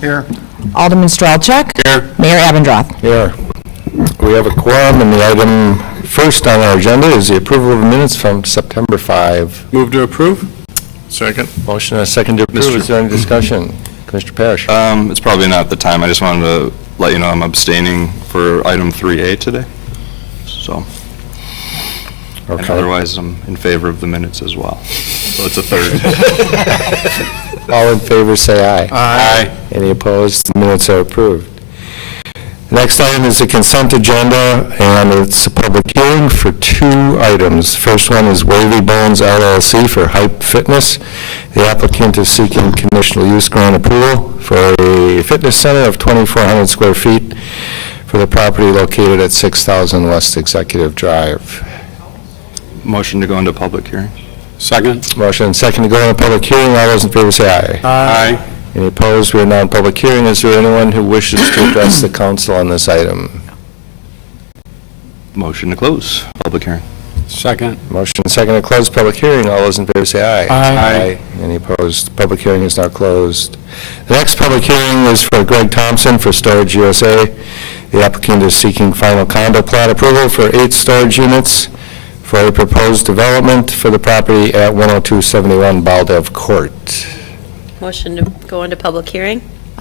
Here. Alderman Strelchuk. Here. Mayor Abendroth. Here. We have a quorum, and the item first on our agenda is the approval of minutes from September 5. Move to approve. Second. Motion and a second to approve. Is there any discussion? Commissioner Parrish. It's probably not the time. I just wanted to let you know I'm abstaining for item 3A today. So, and Okay. otherwise I'm in favor of the minutes as well. So it's a third. All in favor, say aye. Aye. Any opposed? The minutes are approved. The next item is the consent agenda, and it's a public hearing for two items. First one is Wavy Bones LLC for Hype Fitness. The applicant is seeking conditional use grant approval for a fitness center of 2,400 square feet for the property located at 6,000 West Executive Drive. Motion to go into public hearing. Second. Motion and second to go into public hearing. All those in favor say aye. Aye. Any opposed? We are now in public hearing. Is there anyone who wishes to address the council on this item? Motion to close public hearing. Second. Motion and second to close public hearing. All those in favor say aye. Aye. Any opposed? Public hearing is now closed. The next public hearing is for Greg Thompson for Storage USA. The applicant is seeking final condo plat approval for 8 storage units for a proposed development for the property at 10271 Baldev Court. Motion to go into public hearing?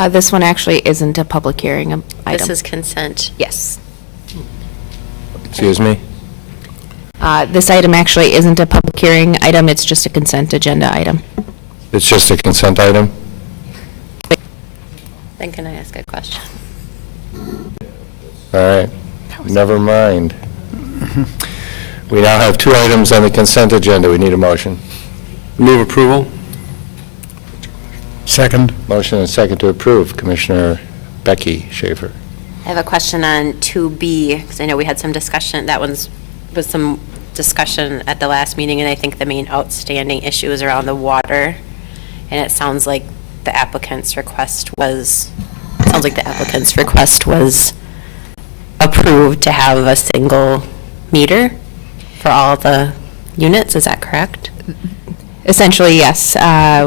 This one actually isn't a public hearing item. This is consent. Yes. Excuse me? This item actually isn't a public hearing item. It's just a consent agenda item. It's just a consent item? Then can I ask a question? All right, never mind. We now have 2 items on the consent agenda. We need a motion. Move approval. Second. Motion and second to approve. Commissioner Becky Schaefer. I have a question on 2B, because I know we had some discussion, that was some discussion at the last meeting, and I think the main outstanding issue is around the water, and it sounds like the applicant's request was approved to have a single meter for all the units, is that correct? Essentially, yes.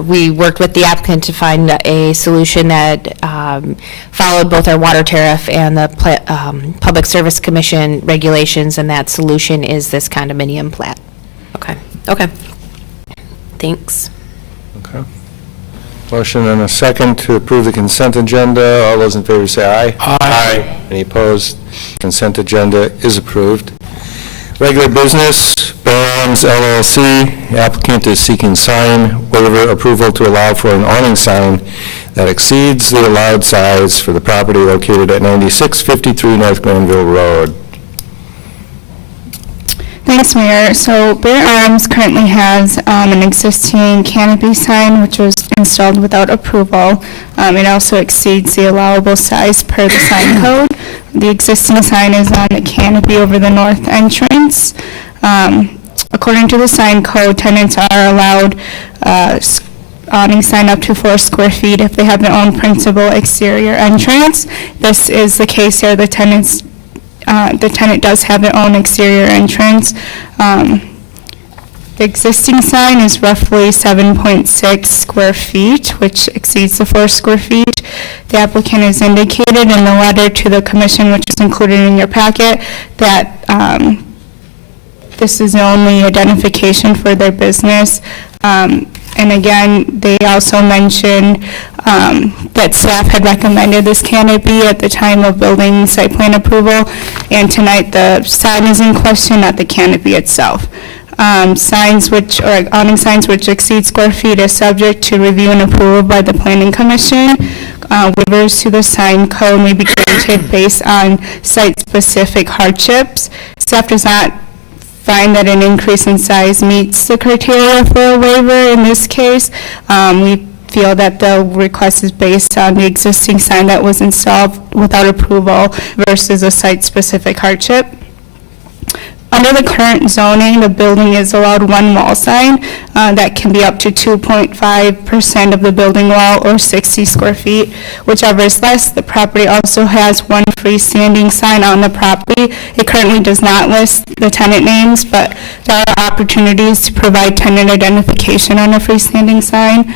We worked with the applicant to find a solution that followed both our water tariff and the Public Service Commission regulations, and that solution is this condominium plat. Okay. Thanks. Okay. Motion and a second to approve the consent agenda. All those in favor say aye. Aye. Any opposed? Consent agenda is approved. Regular business, Bear Arms LLC. Applicant is seeking sign waiver approval to allow for an awning sign that exceeds the allowed size for the property located at 9653 North Granville Road. Thanks, Mayor. So Bear Arms currently has an existing canopy sign which was installed without approval. It also exceeds the allowable size per the sign code. The existing sign is on the canopy over the north entrance. According to the sign code, tenants are allowed awning sign up to 4 square feet if they have their own principal exterior entrance. This is the case here. The tenant does have their own exterior entrance. The existing sign is roughly 7.6 square feet, which exceeds the 4 square feet. The applicant has indicated in the letter to the commission, which is included in your packet, that this is the only identification for their business. And again, they also mentioned that staff had recommended this canopy at the time of building site plan approval, and tonight the sign is in question, not the canopy itself. Awning signs which exceed square feet is subject to review and approval by the Planning Commission. Waivers to the sign code may be granted based on site-specific hardships. Staff does not find that an increase in size meets the criteria for a waiver in this case. We feel that the request is based on the existing sign that was installed without approval versus a site-specific hardship. Under the current zoning, the building is allowed 1 wall sign that can be up to 2.5% of the building wall or 60 square feet, whichever is less. The property also has 1 freestanding sign on the property. It currently does not list the tenant names, but there are opportunities to provide tenant identification on a freestanding sign.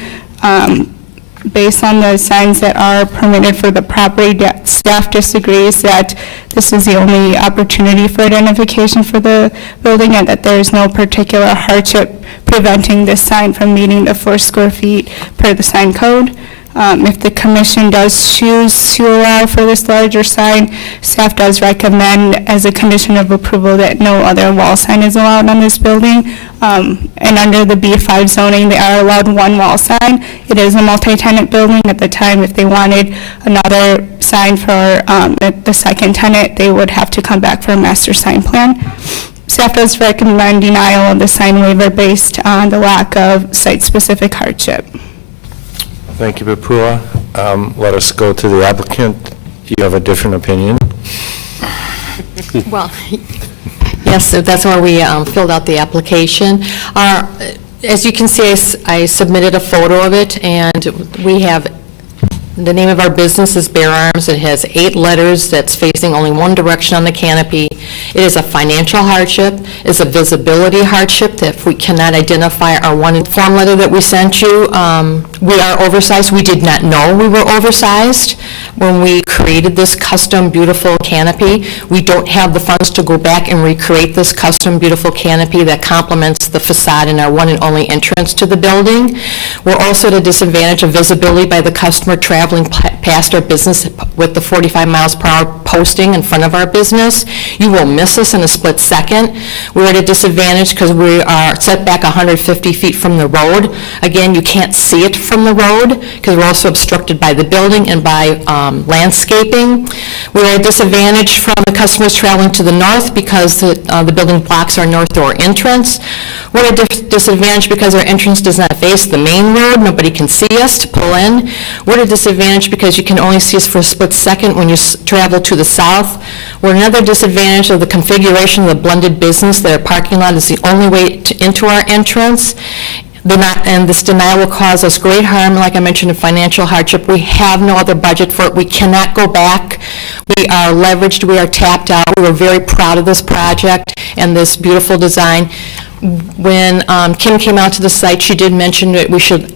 based on the signs that are permitted for the property, staff disagrees that this is the only opportunity for identification for the building and that there is no particular hardship preventing this sign from meeting the 4 square feet per the sign code. If the commission does choose to allow for this larger sign, staff does recommend as a condition of approval that no other wall sign is allowed on this building. And under the B5 zoning, they are allowed 1 wall sign. It is a multi-tenant building. At the time, if they wanted another sign for the second tenant, they would have to come back for a master sign plan. Staff does recommend denial of the sign waiver based on the lack of site-specific hardship. Thank you, Vipula. Let us go to the applicant. You have a different opinion? Well, yes, so that's why we filled out the application. As you can see, I submitted a photo of it, and we have, the name of our business is Bear Arms. It has 8 letters that's facing only one direction on the canopy. It is a financial hardship. It's a visibility hardship that if we cannot identify our one form letter that we sent you, we are oversized. We did not know we were oversized when we created this custom beautiful canopy. We don't have the funds to go back and recreate this custom beautiful canopy that complements the facade in our one and only entrance to the building. We're also at a disadvantage of visibility by the customer traveling past our business with the 45 miles per hour posting in front of our business. You will miss us in a split second. We're at a disadvantage because we are set back 150 feet from the road. Again, you can't see it from the road because we're also obstructed by the building and by landscaping. We're at a disadvantage from the customers traveling to the north because the building blocks our north door entrance. We're at a disadvantage because our entrance does not face the main road. Nobody can see us to pull in. We're at a disadvantage because you can only see us for a split second when you travel to the south. We're another disadvantage of the configuration of the blended business that our parking lot is the only way into our entrance. And this denial will cause us great harm, like I mentioned, a financial hardship. We have no other budget for it. We cannot go back. We are leveraged. We are tapped out. We were very proud of this project and this beautiful design. When Kim came out to the site, she did mention that we should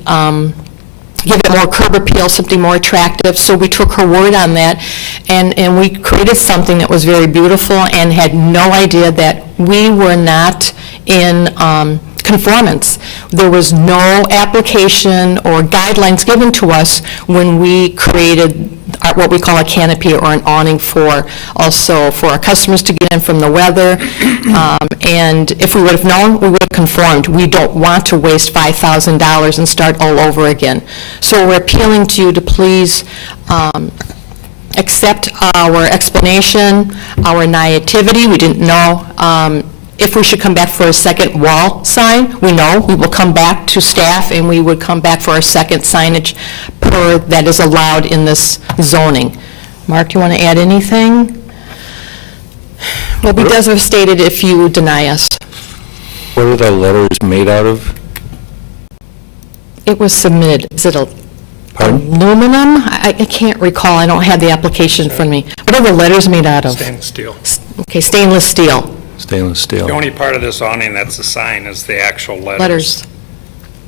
give it more curb appeal, something more attractive. So we took her word on that, and we created something that was very beautiful and had no idea that we were not in conformance. There was no application or guidelines given to us when we created what we call a canopy or an awning for our customers to get in from the weather. And if we would have known, we would have conformed. We don't want to waste $5,000 and start all over again. So we're appealing to you to please accept our explanation, our naivety. We didn't know if we should come back for a second wall sign. We know we will come back to staff and we would come back for our second signage per that is allowed in this zoning. Mark, do you want to add anything? We'll be devastated if you deny us. What are the letters made out of? It was submitted. Is it Pardon? aluminum? I can't recall. I don't have the application in front of me. What are the letters made out of? Stainless steel. Okay, stainless steel. Stainless steel. The only part of this awning that's a sign is the actual letters. Letters.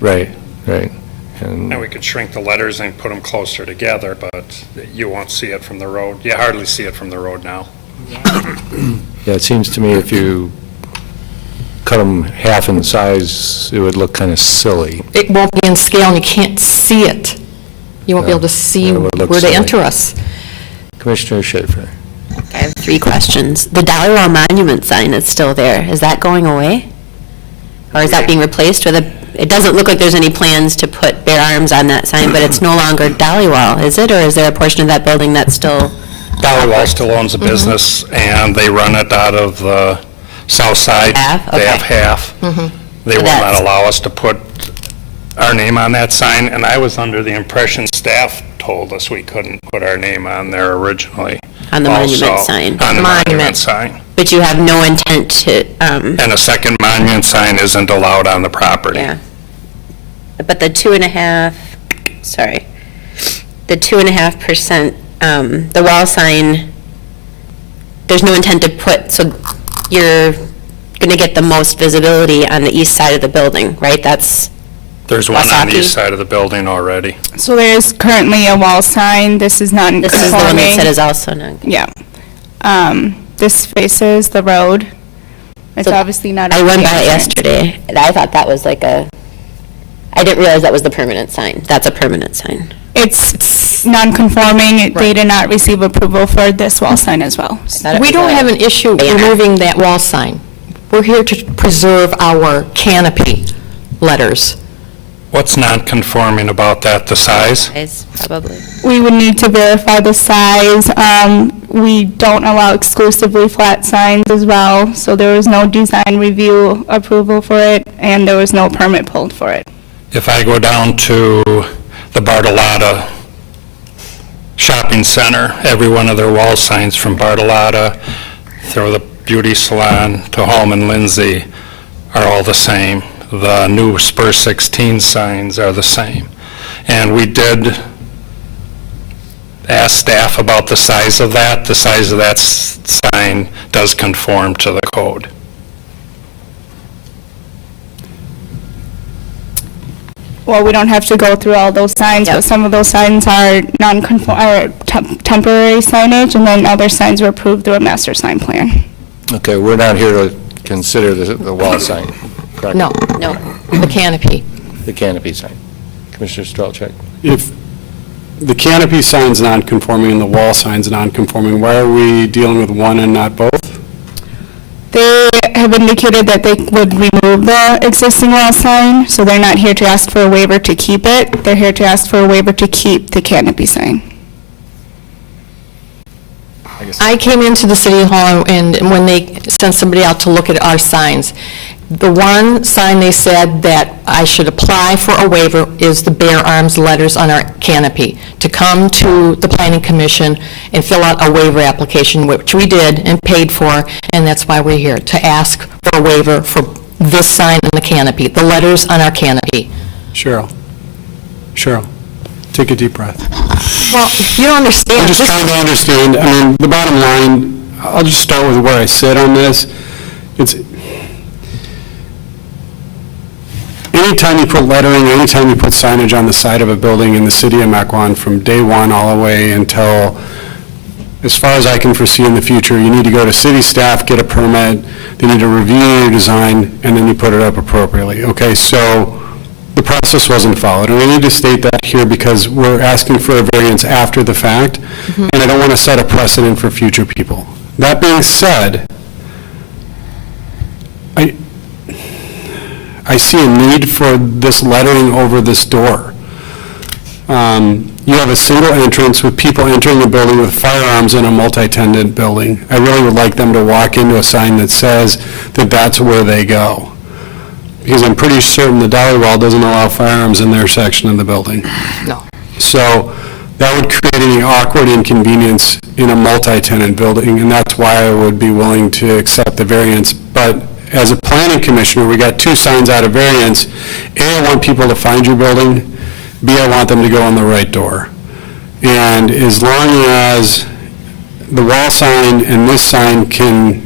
Right, right. And Now, we could shrink the letters and put them closer together, but you won't see it from the road. You hardly see it from the road now. yeah, it seems to me if you cut them half in size, it would look kind of silly. It won't be in scale, and you can't see it. You won't be able to see it would look where to silly. enter us. Commissioner Schaefer. I have 3 questions. The Dollywall Monument sign is still there. Is that going away? Or is that being replaced with it doesn't look like there's any plans to put Bear Arms on that sign, but it's no longer Dollywall, is it? Or is there a portion of that building that's still? Dollywall still owns a business, and they run it out of the south side. Half? They have Okay. half. They will That's- not allow us to put our name on that sign, and I was under the impression staff told us we couldn't put our name on there originally. On the monument Also, sign. On the Monument. monument sign. But you have no intent to, And a second monument sign isn't allowed on the property. yeah. But the 2.5, sorry, the 2.5%, the wall sign, there's no intent to put, so you're going to get the most visibility on the east side of the building, right? That's There's one on the Wasaki. east side of the building already. So there is currently a wall sign. This is not This is the one that said conforming. is also non. Yeah. This faces the road. It's So obviously not. I a went by it entrance. yesterday, and I thought that was like I didn't realize that was the permanent sign. That's a permanent sign. It's non-conforming. They did not receive approval for this wall sign as well. Thought it We was don't a have an issue banner. removing that wall sign. We're here to preserve our canopy letters. What's non-conforming about that, the size? Guys, probably. We would need to verify the size. We don't allow exclusively flat signs as well, so there was no design review approval for it, and there was no permit pulled for it. If I go down to the Bartolotta Shopping Center, every one of their wall signs from Bartolotta through the beauty salon to Home and Lindsay are all the same. The new Spur 16 signs are the same. And we did ask staff about the size of that. The size of that sign does conform to the code. Well, we don't have to go through all those signs, Yep. but some of those signs are temporary signage, and then other signs were approved through a master sign plan. Okay, we're not here to consider the wall sign, correct? No, No. the canopy. The canopy sign. Commissioner Strelchek? If the canopy sign's non-conforming and the wall sign's non-conforming, why are we dealing with one and not both? They have indicated that they would remove the existing wall sign, so they're not here to ask for a waiver to keep it. They're here to ask for a waiver to keep the canopy sign. I came into the city hall, and when they sent somebody out to look at our signs, the one sign they said that I should apply for a waiver is the Bear Arms letters on our canopy, to come to the planning commission and fill out a waiver application, which we did and paid for, and that's why we're here, to ask for a waiver for this sign on the canopy, the letters on our canopy. Cheryl, take a deep breath. Well, you don't understand. I'm just This- trying to understand, I mean, the bottom line, I'll just start with where I sit on this. It's, anytime you put lettering, anytime you put signage on the side of a building in the city of Mequon, from day one all the way until, as far as I can foresee in the future, you need to go to city staff, get a permit, they need to review your design, and then you put it up appropriately. Okay, so the process wasn't followed, and I need to state that here because we're asking for a variance after the fact, and I don't want to set a precedent for future people. That being said, I see a need for this lettering over this door. You have a single entrance with people entering the building with firearms in a multi-tenant building. I really would like them to walk into a sign that says that that's where they go. Because I'm pretty certain the Dolly Wall doesn't allow firearms in their section of the building. No. So that would create an awkward inconvenience in a multi-tenant building, and that's why I would be willing to accept the variance. But as a planning commissioner, we got two signs out of variance. A, I want people to find your building. B, I want them to go in the right door. And as long as the wall sign and this sign can,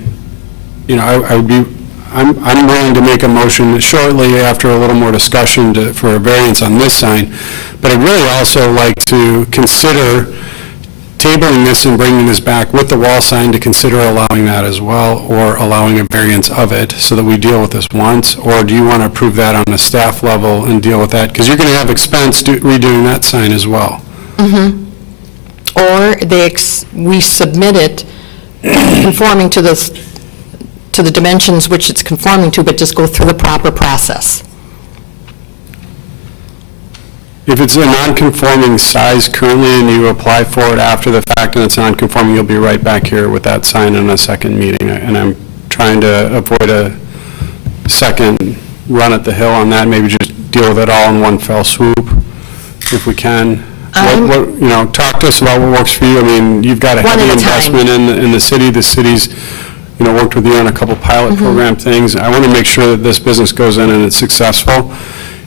you know, I would be, I'm willing to make a motion shortly after a little more discussion for a variance on this sign, but I'd really also like to consider tabling this and bringing this back with the wall sign to consider allowing that as well, or allowing a variance of it, so that we deal with this once, or do you want to approve that on a staff level and deal with that? Because you're going to have expense redoing that sign as well. Or we submit it conforming to the dimensions which it's conforming to, but just go through the proper process. If it's a non-conforming size currently and you apply for it after the fact and it's non-conforming, you'll be right back here with that sign in a second meeting. And I'm trying to avoid a second run at the hill on that, maybe just deal with it all in one fell swoop, if we can. You know, talk to us about what works for you. I mean, you've got a One heavy at a time. investment in the city. The city's, you know, worked with you on a couple pilot program things. I want to make sure that this business goes in and it's successful.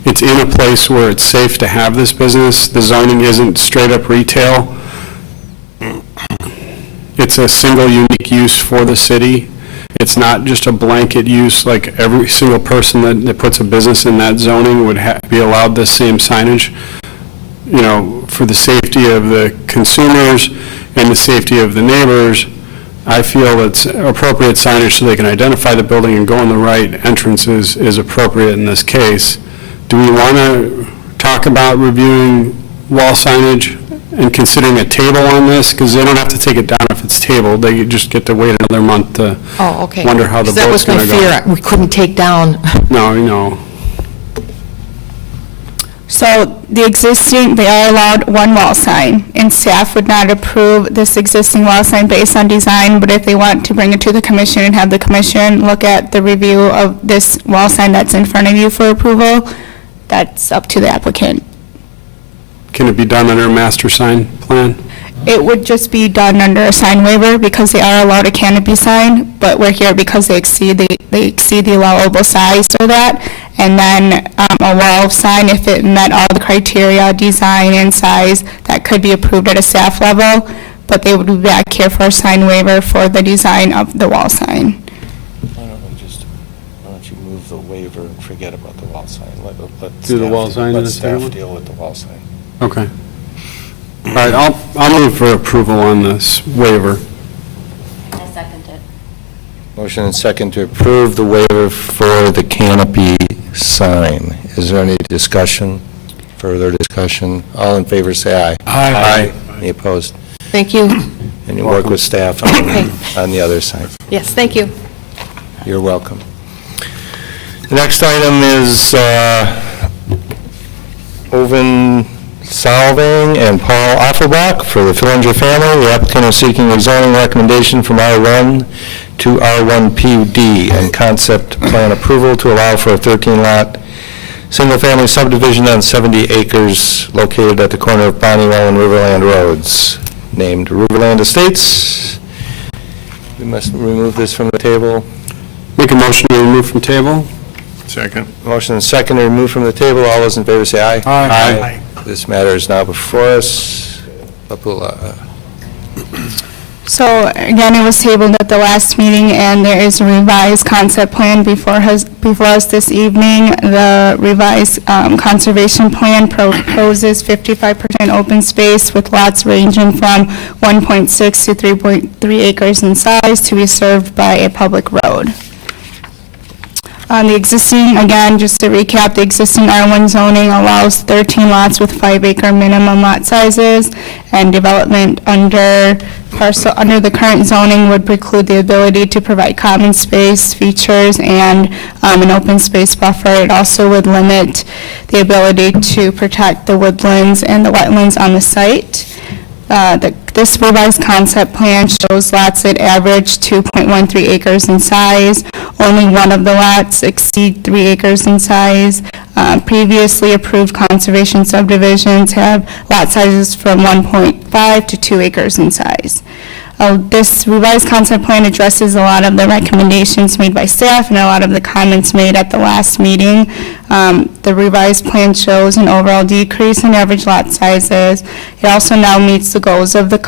It's in a place where it's safe to have this business. The zoning isn't straight up retail. It's a single unique use for the city. it's not just a blanket use, like every single person that puts a business in that zoning would be allowed the same signage, you know, for the safety of the consumers and the safety of the neighbors. I feel it's appropriate signage so they can identify the building and go in the right entrances is appropriate in this case. Do we want to talk about reviewing wall signage and considering a table on this? Because they don't have to take it down if it's tabled. They just get to wait another month to Oh, okay. wonder how the 'Cause that vote's was going to my go. fear. We couldn't take down. No, no. So the existing, they are allowed one wall sign, and staff would not approve this existing wall sign based on design, but if they want to bring it to the commission and have the commission look at the review of this wall sign that's in front of you for approval, that's up to the applicant. Can it be done under a master sign plan? It would just be done under a sign waiver because they are allowed a canopy sign, but we're here because they exceed the allowable size for that. And then a wall sign, if it met all the criteria, design and size, that could be approved at a staff level, but they would be back here for a sign waiver for the design of the wall sign. Why don't you move the waiver and forget about the wall sign? Let Do the staff- wall sign in Let the second staff one? deal with the wall sign. Okay. All right, I'll move for approval on this waiver. I'll second it. Motion and second to approve the waiver for the canopy sign. Is there any discussion, further discussion? All in favor, say aye. Aye. Any opposed? Thank you. And you work with staff on the other side. Yes, thank you. You're welcome. The next item is Oven Salving and Paul Offerbach for the Fillinger family. The applicant is seeking a zoning recommendation from R1 to R1 PUD and concept plan approval to allow for a 13-lot, single-family subdivision on 70 acres located at the corner of Bonnewell and Riverland Roads, named Riverland Estates. We must remove this from the table. Make a motion to remove from table? Second. Motion and second to remove from the table. All those in favor say aye. Aye. This matter is now before us. Papula. So again, it was tabled at the last meeting, and there is a revised concept plan before us this evening. The revised conservation plan proposes 55% open space with lots ranging from 1.6 to 3.3 acres in size to be served by a public road. The existing, again, just to recap, the existing R1 zoning allows 13 lots with 5-acre minimum lot sizes, and development under the current zoning would preclude the ability to provide common space features and an open space buffer. It also would limit the ability to protect the woodlands and the wetlands on the site. This revised concept plan shows lots that average 2.13 acres in size. Only one of the lots exceed 3 acres in size. Previously approved conservation subdivisions have lot sizes from 1.5 to 2 acres in size. This revised concept plan addresses a lot of the recommendations made by staff and a lot of the comments made at the last meeting. The revised plan shows an overall decrease in average lot sizes. It also now meets the goals of the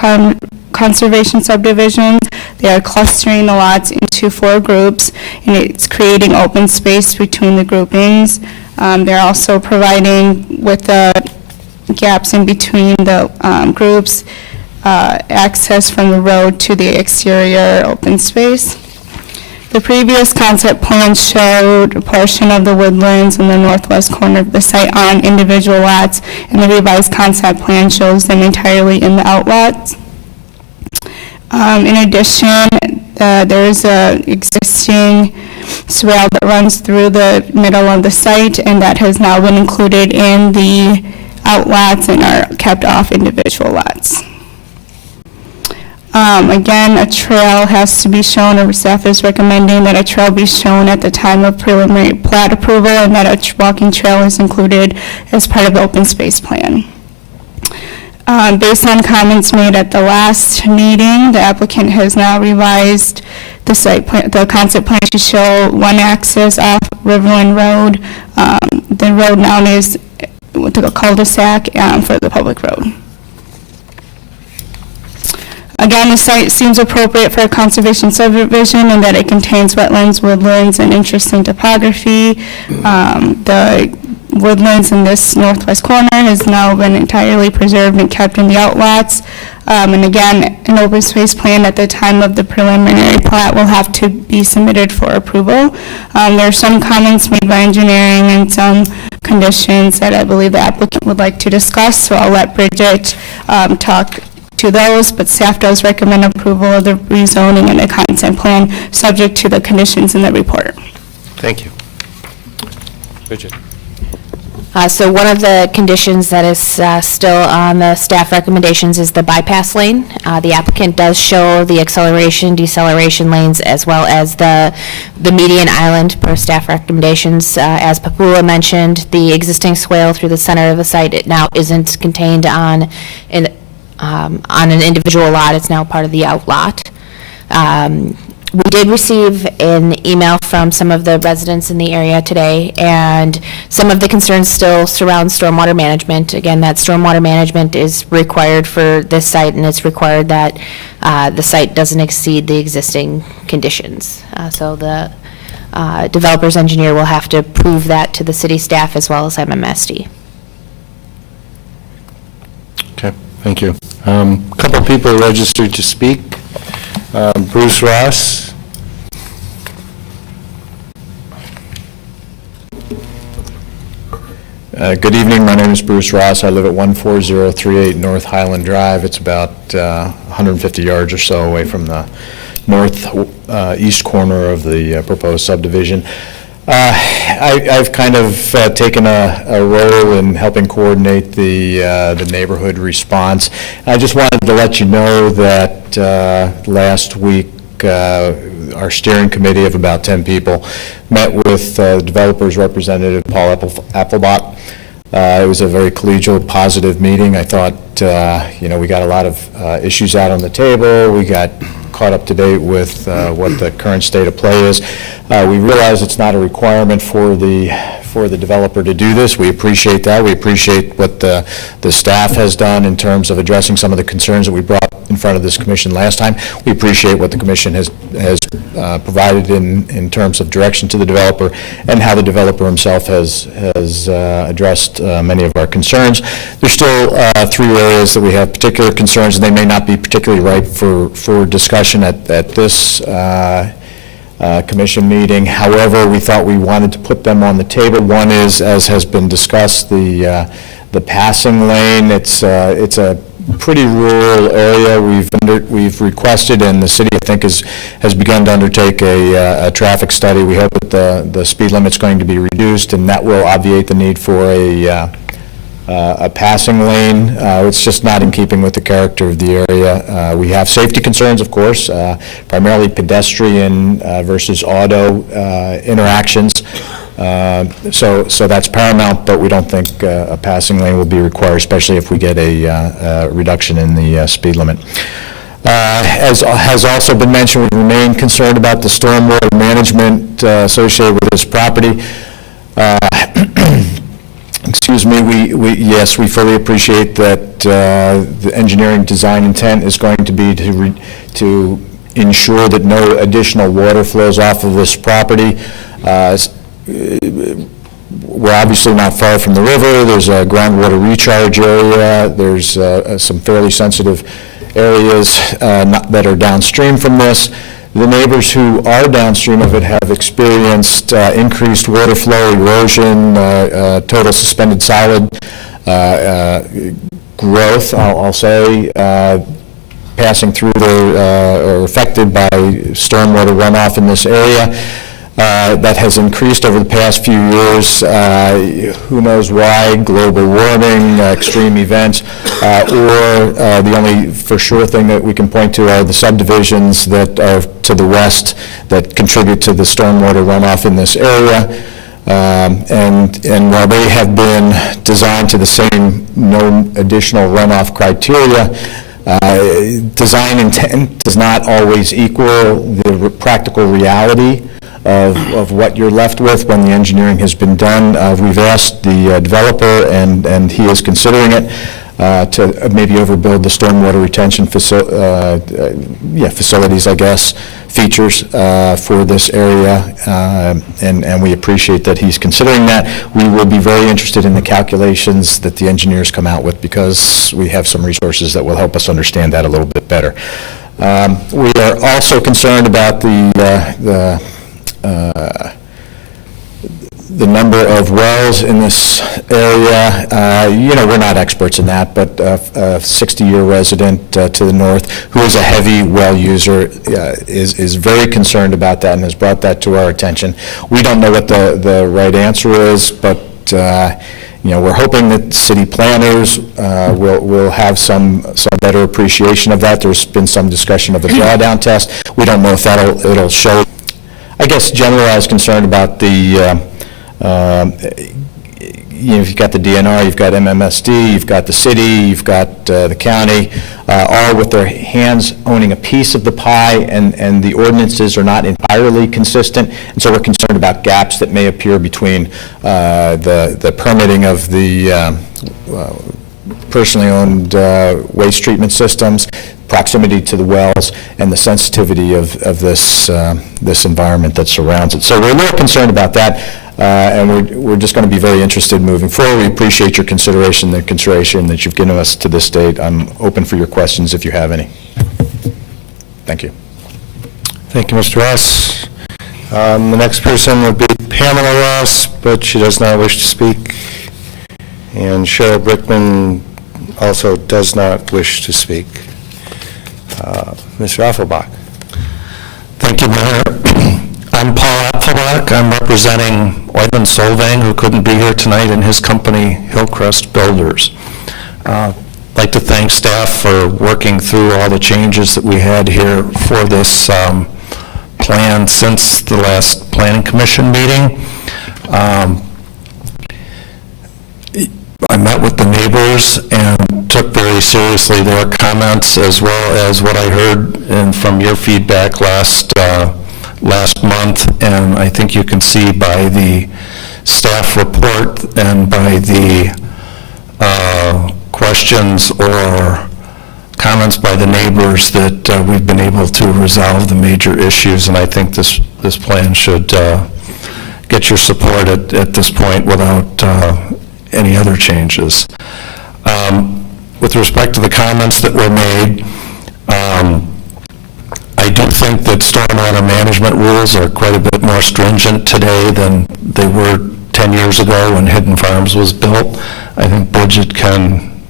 conservation subdivisions. They are clustering the lots into 4 groups, and it's creating open space between the groupings. They're also providing, with the gaps in between the groups, access from the road to the exterior open space. The previous concept plan showed a portion of the woodlands in the northwest corner of the site on individual lots, and the revised concept plan shows them entirely in the outlots. In addition, there is an existing swale that runs through the middle of the site, and that has now been included in the outlots and are kept off individual lots. Again, a trail has to be shown, or staff is recommending that a trail be shown at the time of preliminary plat approval, and that a walking trail is included as part of the open space plan. Based on comments made at the last meeting, the applicant has now revised the site plan, the concept plan to show one access off Riverland Road. The road now is with a cul-de-sac for the public road. Again, the site seems appropriate for a conservation subdivision in that it contains wetlands, woodlands, and interesting topography. The woodlands in this northwest corner has now been entirely preserved and kept in the outlots. And again, an open space plan at the time of the preliminary plat will have to be submitted for approval. There are some comments made by engineering and some conditions that I believe the applicant would like to discuss, so I'll let Bridget talk to those, but staff does recommend approval of the rezoning and the consent plan, subject to the conditions in the report. Thank you. Bridget. So one of the conditions that is still on the staff recommendations is the bypass lane. The applicant does show the acceleration, deceleration lanes, as well as the median island per staff recommendations. As Papula mentioned, the existing swale through the center of the site, it now isn't contained on an individual lot. It's now part of the outlot. We did receive an email from some of the residents in the area today, and some of the concerns still surround stormwater management. Again, that stormwater management is required for this site, and it's required that the site doesn't exceed the existing conditions. So the developer's engineer will have to prove that to the city staff as well as MMSD. Okay, thank you. A couple people registered to speak. Bruce Ross. Good evening. My name is Bruce Ross. I live at 14038 North Highland Drive. It's about 150 yards or so away from the northeast corner of the proposed subdivision. I've kind of taken a role in helping coordinate the neighborhood response. I just wanted to let you know that last week our steering committee of about 10 people met with the developer's representative, Paul Applebach. It was a very collegial, positive meeting. I thought, we got a lot of issues out on the table. We got caught up to date with what the current state of play is. We realize it's not a requirement for the developer to do this. We appreciate that. We appreciate what the staff has done in terms of addressing some of the concerns that we brought in front of this commission last time. We appreciate what the commission has provided in terms of direction to the developer and how the developer himself has addressed many of our concerns. There's still 3 areas that we have particular concerns, and they may not be particularly ripe for discussion at this commission meeting. However, we thought we wanted to put them on the table. One is, as has been discussed, the passing lane. It's a pretty rural area. We've requested, and the city, I think, has begun to undertake a traffic study. We hope that the speed limit's going to be reduced, and that will obviate the need for a passing lane. It's just not in keeping with the character of the area. We have safety concerns, of course, primarily pedestrian versus auto interactions. So that's paramount, but we don't think a passing lane will be required, especially if we get a reduction in the speed limit. As has also been mentioned, we remain concerned about the stormwater management associated with this property. Excuse me, yes, we fully appreciate that the engineering design intent is going to be to ensure that no additional water flows off of this property. We're obviously not far from the river. There's a groundwater recharge area. There's some fairly sensitive areas that are downstream from this. The neighbors who are downstream of it have experienced increased water flow, erosion, total suspended solid growth, I'll say, passing through or affected by stormwater runoff in this area. That has increased over the past few years. Who knows why? Global warming, extreme events, or the only for sure thing that we can point to are the subdivisions that are to the west that contribute to the stormwater runoff in this area. And while they have been designed to the same no additional runoff criteria, design intent does not always equal the practical reality of what you're left with when the engineering has been done. We've asked the developer, and he is considering it, to maybe overbuild the stormwater retention facilities, I guess, features for this area, and we appreciate that he's considering that. We will be very interested in the calculations that the engineers come out with, because we have some resources that will help us understand that a little bit better. We are also concerned about the number of wells in this area. We're not experts in that, but a 60-year resident to the north who is a heavy well user is very concerned about that and has brought that to our attention. We don't know what the right answer is, but we're hoping that city planners will have some better appreciation of that. There's been some discussion of a drawdown test. We don't know if it'll show. I guess generalized concern about the you've got the DNR, you've got MMSD, you've got the city, you've got the county, all with their hands owning a piece of the pie, and the ordinances are not entirely consistent, and so we're concerned about gaps that may appear between the permitting of the personally owned waste treatment systems, proximity to the wells, and the sensitivity of this environment that surrounds it. So we're a little concerned about that. And we're just going to be very interested moving forward. We appreciate your consideration, the consideration that you've given us to this date. I'm open for your questions if you have any. Thank you. Thank you, Mr. Ross. The next person would be Pamela Ross, but she does not wish to speak. And Cheryl Brickman also does not wish to speak. Mr. Offenbach. Thank you, Mayor. I'm Paul Apfelbach. I'm representing Oyvind Solvang, who couldn't be here tonight, and his company, Hillcrest Builders. I'd like to thank staff for working through all the changes that we had here for this plan since the last Planning Commission meeting. I met with the neighbors and took very seriously their comments, as well as what I heard from your feedback last month, and I think you can see by the staff report and by the questions or comments by the neighbors that we've been able to resolve the major issues, and I think this plan should get your support at this point without any other changes. With respect to the comments that were made, I do think that stormwater management rules are quite a bit more stringent today than they were 10 years ago when Hidden Farms was built. I think Bridget can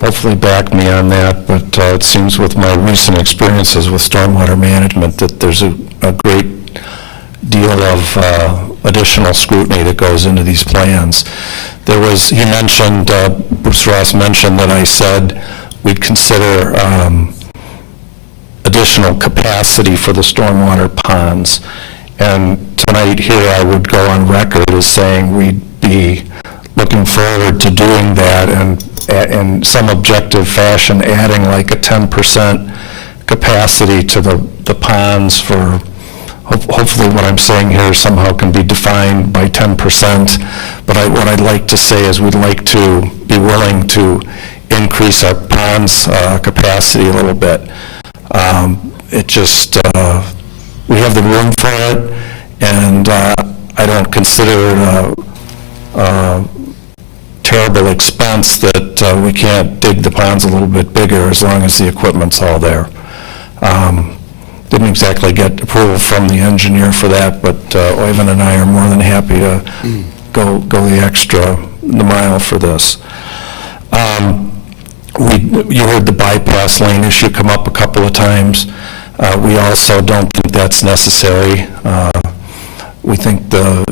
hopefully back me on that, but it seems with my recent experiences with stormwater management that there's a great deal of additional scrutiny that goes into these plans. Bruce Ross mentioned that I said we'd consider additional capacity for the stormwater ponds. And tonight here I would go on record as saying we'd be looking forward to doing that and in some objective fashion adding like a 10% capacity to the ponds for hopefully what I'm saying here somehow can be defined by 10%. But what I'd like to say is we'd like to be willing to increase our ponds capacity a little bit. We have the room for it, and I don't consider it a terrible expense that we can't dig the ponds a little bit bigger as long as the equipment's all there. Didn't exactly get approval from the engineer for that, but Oyvind and I are more than happy to go the mile for this. You heard the bypass lane issue come up a couple of times. We also don't think that's necessary. We think the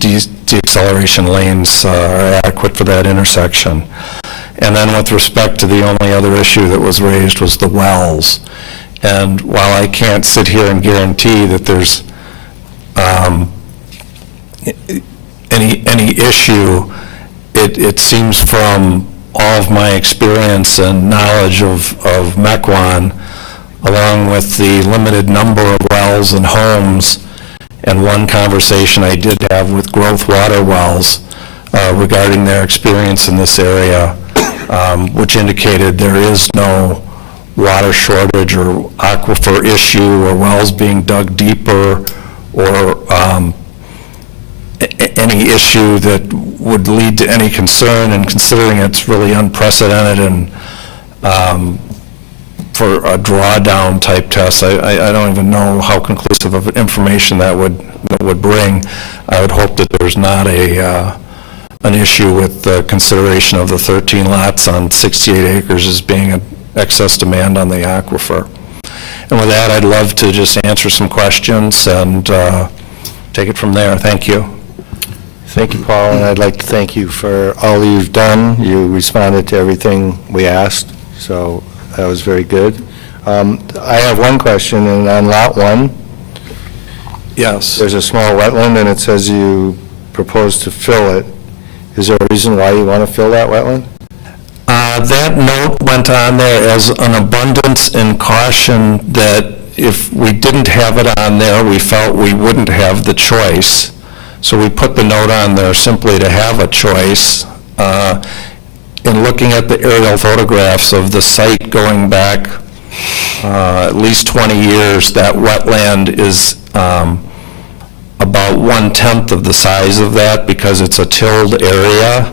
deacceleration lanes are adequate for that intersection. And then with respect to the only other issue that was raised was the wells. And while I can't sit here and guarantee that there's any issue, it seems from all of my experience and knowledge of Mequon, along with the limited number of wells and homes, and one conversation I did have with Growth Water Wells regarding their experience in this area, which indicated there is no water shortage or aquifer issue or wells being dug deeper or any issue that would lead to any concern, and considering it's really unprecedented and for a drawdown type test, I don't even know how conclusive of information that would bring. I would hope that there's not an issue with the consideration of the 13 lots on 68 acres as being an excess demand on the aquifer. And with that, I'd love to just answer some questions and take it from there. Thank you. Thank you, Paul, and I'd like to thank you for all you've done. You responded to everything we asked, so that was very good. I have one question, and on Lot 1, Yes. there's a small wetland, and it says you propose to fill it. Is there a reason why you want to fill that wetland? That note went on there as an abundance and caution that if we didn't have it on there, we felt we wouldn't have the choice. So we put the note on there simply to have a choice. In looking at the aerial photographs of the site going back at least 20 years, that wetland is about 1/10 of the size of that because it's a tilled area.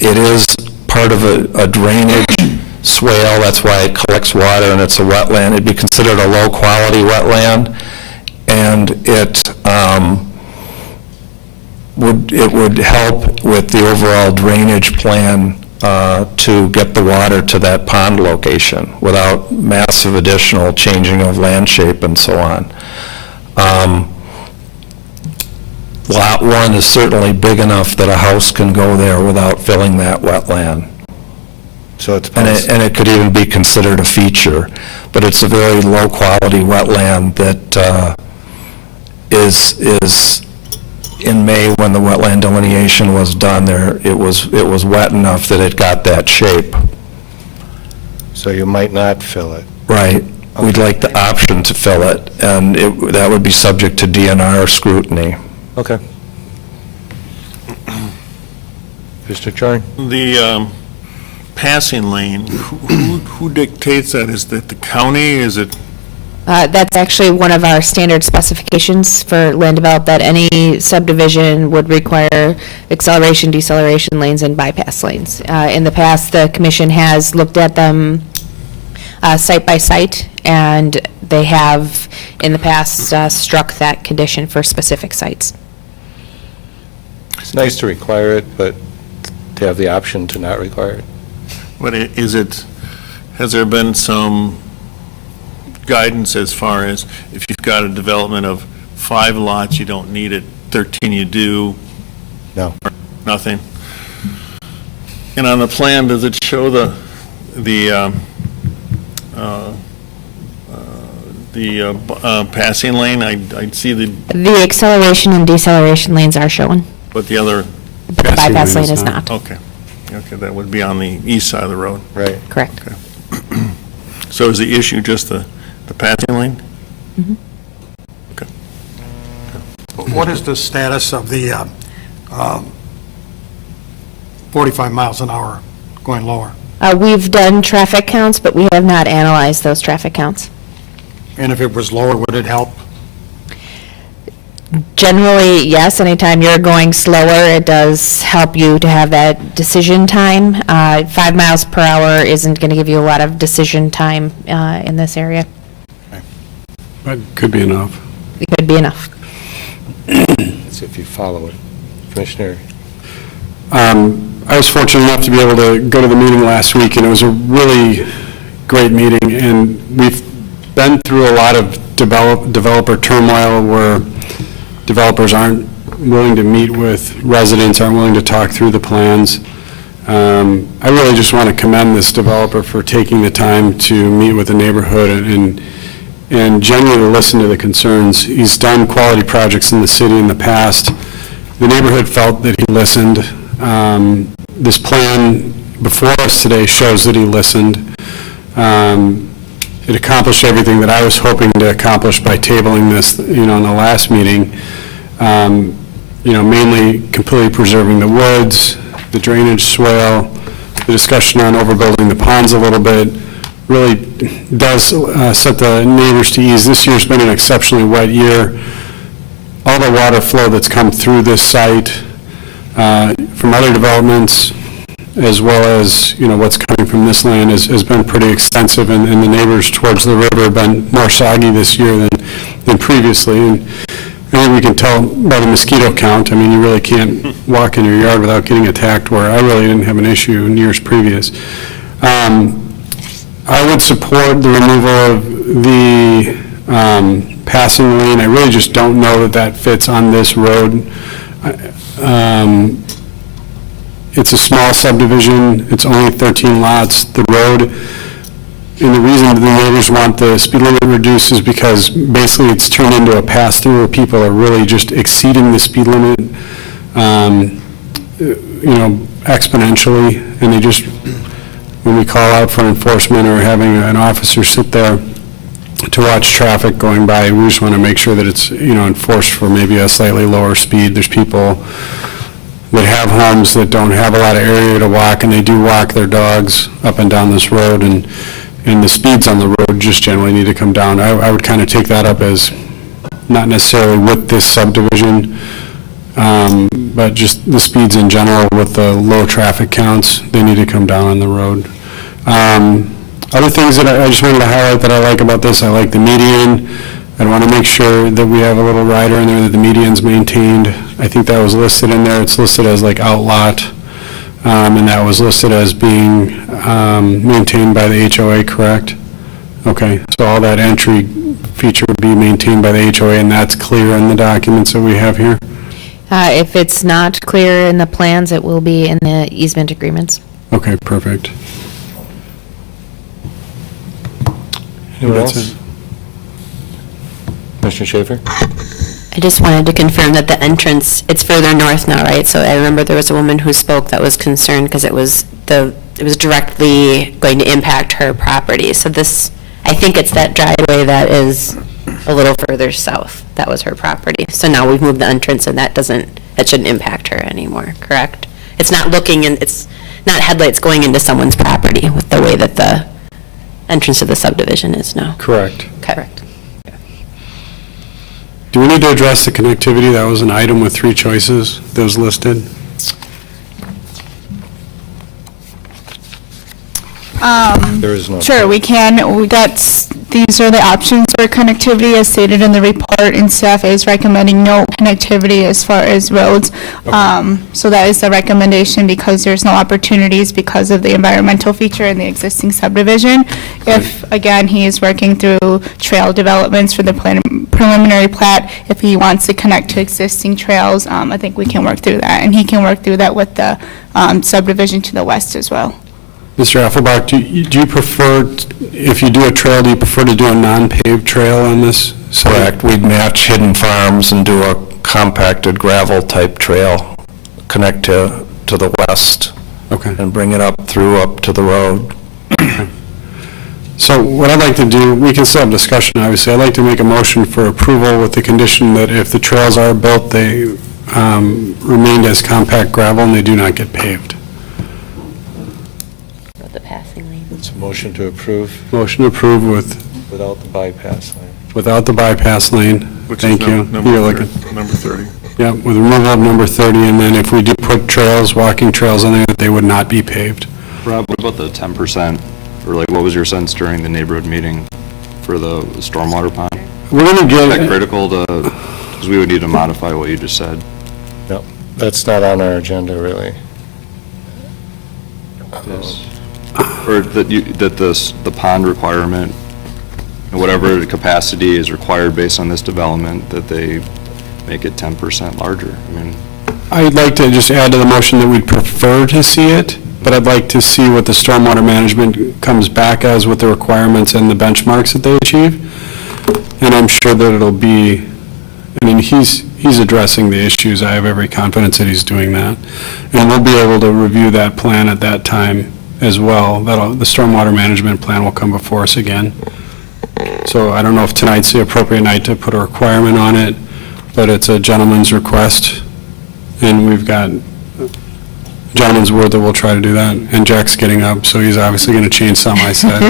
It is part of a drainage swale, that's why it collects water and it's a wetland. It'd be considered a low-quality wetland, and it would help with the overall drainage plan to get the water to that pond location without massive additional changing of land shape and so on. Lot 1 is certainly big enough that a house can go there without filling that wetland. So it's And it could even be considered a feature, but it's a very low-quality wetland that is in May, when the wetland delineation was done there, it was wet enough that it got that shape. So you might not fill it. Right. We'd like the option to fill it, and that would be subject to DNR scrutiny. Okay. Mr. Charing? The passing lane, who dictates that? Is that the county? Is it? That's actually one of our standard specifications for land development, that any subdivision would require acceleration, deceleration lanes, and bypass lanes. In the past, the commission has looked at them site by site, and they have, in the past, struck that condition for specific sites. It's nice to require it, but to have the option to not require it. What is it? Has there been some guidance as far as if you've got a development of 5 lots, you don't need it, 13 you do? No. Or nothing? And on the plan, does it show the passing lane? I'd see The acceleration and deceleration lanes are shown, but the other, but the bypass lane is not. okay. Okay, that would be on the east side of the road. Right. Correct. So is the issue just the passing lane? Mhm. Okay. What is the status of the 45 miles an hour going lower? We've done traffic counts, but we have not analyzed those traffic counts. And if it was lower, would it help? Generally, yes, anytime you're going slower, it does help you to have that decision time. 5 miles per hour isn't going to give you a lot of decision time in this area. But could be enough. It could be enough. That's if you follow it. Commissioner? I was fortunate enough to be able to go to the meeting last week, and it was a really great meeting, and we've been through a lot of developer turmoil where developers aren't willing to meet with residents, aren't willing to talk through the plans. I really just want to commend this developer for taking the time to meet with the neighborhood and genuinely listen to the concerns. He's done quality projects in the city in the past. The neighborhood felt that he listened. This plan before us today shows that he listened. It accomplished everything that I was hoping to accomplish by tabling this, in the last meeting. Mainly completely preserving the woods, the drainage swale, the discussion on overbuilding the ponds a little bit really does set the neighbors to ease. This year's been an exceptionally wet year. All the water flow that's come through this site from other developments, as well as, what's coming from this land has been pretty extensive, and the neighbors towards the river have been more soggy this year than previously. And I think we can tell by the mosquito count. I mean, you really can't walk in your yard without getting attacked, where I really didn't have an issue in years previous. I would support the removal of the passing lane. I really just don't know that fits on this road. It's a small subdivision. It's only 13 lots. The road, and the reason the neighbors want the speed limit reduced is because basically it's turned into a pass-through where people are really just exceeding the speed limit, exponentially, and they just, when we call out for enforcement or having an officer sit there to watch traffic going by, we just want to make sure that it's, enforced for maybe a slightly lower speed. There's people that have homes that don't have a lot of area to walk, and they do walk their dogs up and down this road, and the speeds on the road just generally need to come down. I would kind of take that up as not necessarily with this subdivision, but just the speeds in general with the low traffic counts, they need to come down on the road. Other things that I just wanted to highlight that I like about this, I like the median. I want to make sure that we have a little rider in there that the median's maintained. I think that was listed in there. It's listed as like outlot, and that was listed as being maintained by the HOA, correct? Okay, so all that entry feature would be maintained by the HOA, and that's clear in the documents that we have here? If it's not clear in the plans, it will be in the easement agreements. Okay, perfect. Anyone That's else? it. Commissioner Schaefer? I just wanted to confirm that the entrance, it's further north now, right? So I remember there was a woman who spoke that was concerned because it was directly going to impact her property. So this, I think it's that driveway that is a little further south. That was her property. So now we've moved the entrance, and that shouldn't impact her anymore, correct? It's not it's not headlights going into someone's property with the way that the entrance to the subdivision is now. Correct. Correct. Do we need to address the connectivity? That was an item with 3 choices that was listed. There is no. Sure, we can. These are the options for connectivity as stated in the report, and staff is recommending no connectivity as far as roads. So that is the recommendation because there's no opportunities because of the environmental feature in the existing subdivision. If, again, he is working through trail developments for the preliminary plat, if he wants to connect to existing trails, I think we can work through that, and he can work through that with the subdivision to the west as well. Mr. Affelbach, do you prefer, if you do a trail, do you prefer to do a non-paved trail on this? Correct. We'd match Hidden Farms and do a compacted gravel-type trail, connect to the west, Okay. and bring it up to the road. So what I'd like to do, we can still have discussion, obviously. I'd like to make a motion for approval with the condition that if the trails are built, they remained as compact gravel and they do not get paved. The passing lane. It's a motion to approve Motion approved without the bypass lane. without the bypass lane. Which Thank is you. number You're looking. number 30. Yeah, with removal of number 30, and then if we do put trails, walking trails on there, that they would not be paved. Rob, what about the 10%? Or like, what was your sense during the neighborhood meeting for the stormwater pond? We're going to Is that get, critical to, because we would need to modify what you just said. No, that's not on our agenda, really. Or that the pond requirement, whatever the capacity is required based on this development, that they make it 10% larger. I mean, I'd like to just add to the motion that we'd prefer to see it, but I'd like to see what the stormwater management comes back as with the requirements and the benchmarks that they achieve. And I'm sure that it'll be, I mean, he's addressing the issues. I have every confidence that he's doing that. And we'll be able to review that plan at that time as well. The stormwater management plan will come before us again. So I don't know if tonight's the appropriate night to put a requirement on it, but it's a gentleman's request. And we've got gentleman's word that we'll try to do that. And Jack's getting up, so he's obviously going to change something I said.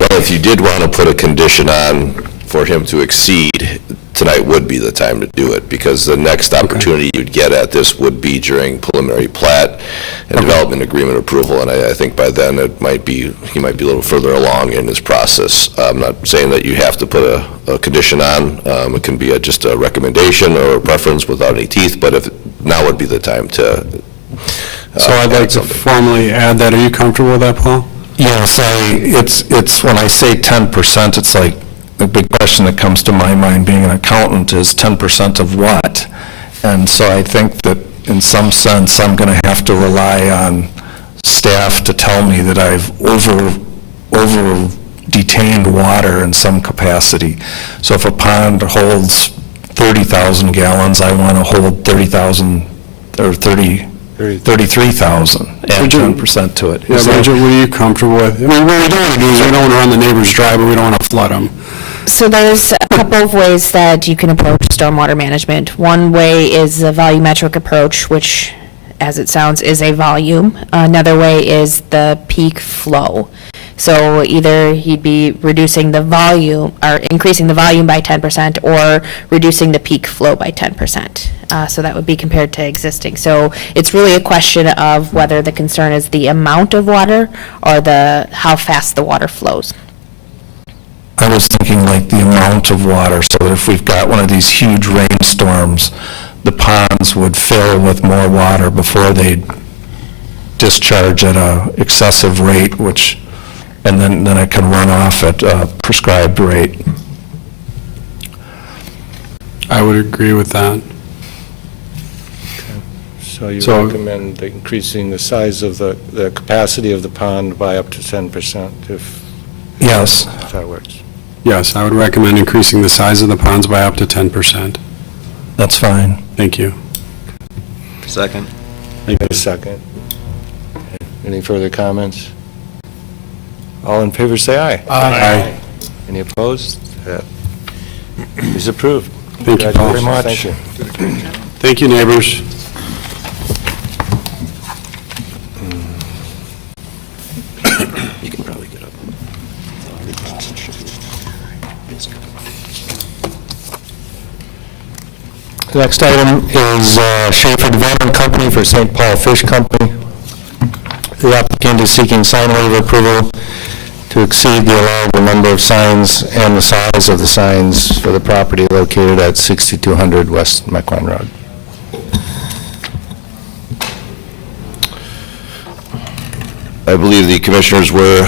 Well, if you did want to put a condition on for him to exceed, tonight would be the time to do it, because the next opportunity you'd get at this would be during preliminary plat and development agreement approval, and I think by then he might be a little further along in his process. I'm not saying that you have to put a condition on. It can be just a recommendation or a preference without any teeth, but now would be the time to So I'd like to formally add that. Are you comfortable with that, Paul? Yes, it's, when I say 10%, it's like, the big question that comes to my mind, being an accountant, is 10% of what? And so I think that in some sense, I'm going to have to rely on staff to tell me that I've over detained water in some capacity. So if a pond holds 30,000 gallons, I want to hold 30,000 or 33,000, add 10% to it. Yeah, Bridget, what are you comfortable with? I mean, what we don't want to do is we don't want to run the neighbors dry, but we don't want to flood them. So there's a couple of ways that you can approach stormwater management. One way is the volumetric approach, which, as it sounds, is a volume. Another way is the peak flow. So either he'd be reducing the volume, or increasing the volume by 10%, or reducing the peak flow by 10%. So that would be compared to existing. So it's really a question of whether the concern is the amount of water or how fast the water flows. I was thinking like the amount of water, so that if we've got one of these huge rainstorms, the ponds would fill with more water before they discharge at a excessive rate, and then it can run off at a prescribed rate. I would agree with that. So you So- recommend increasing the size of the capacity of the pond by up to 10%, if Yes. that works. Yes, I would recommend increasing the size of the ponds by up to 10%. That's fine. Thank you. Second. A second. Any further comments? All in favor, say aye. Aye. Any opposed? That is approved. Thank you, Paul. Congratulations. Thank you. Thank you, neighbors. You can probably get up. The next item is Schaefer Development Company for St. Paul Fish Company. The applicant is seeking sign waiver approval to exceed the allowable number of signs and the size of the signs for the property located at 6200 West Mequon Road. I believe the commissioners were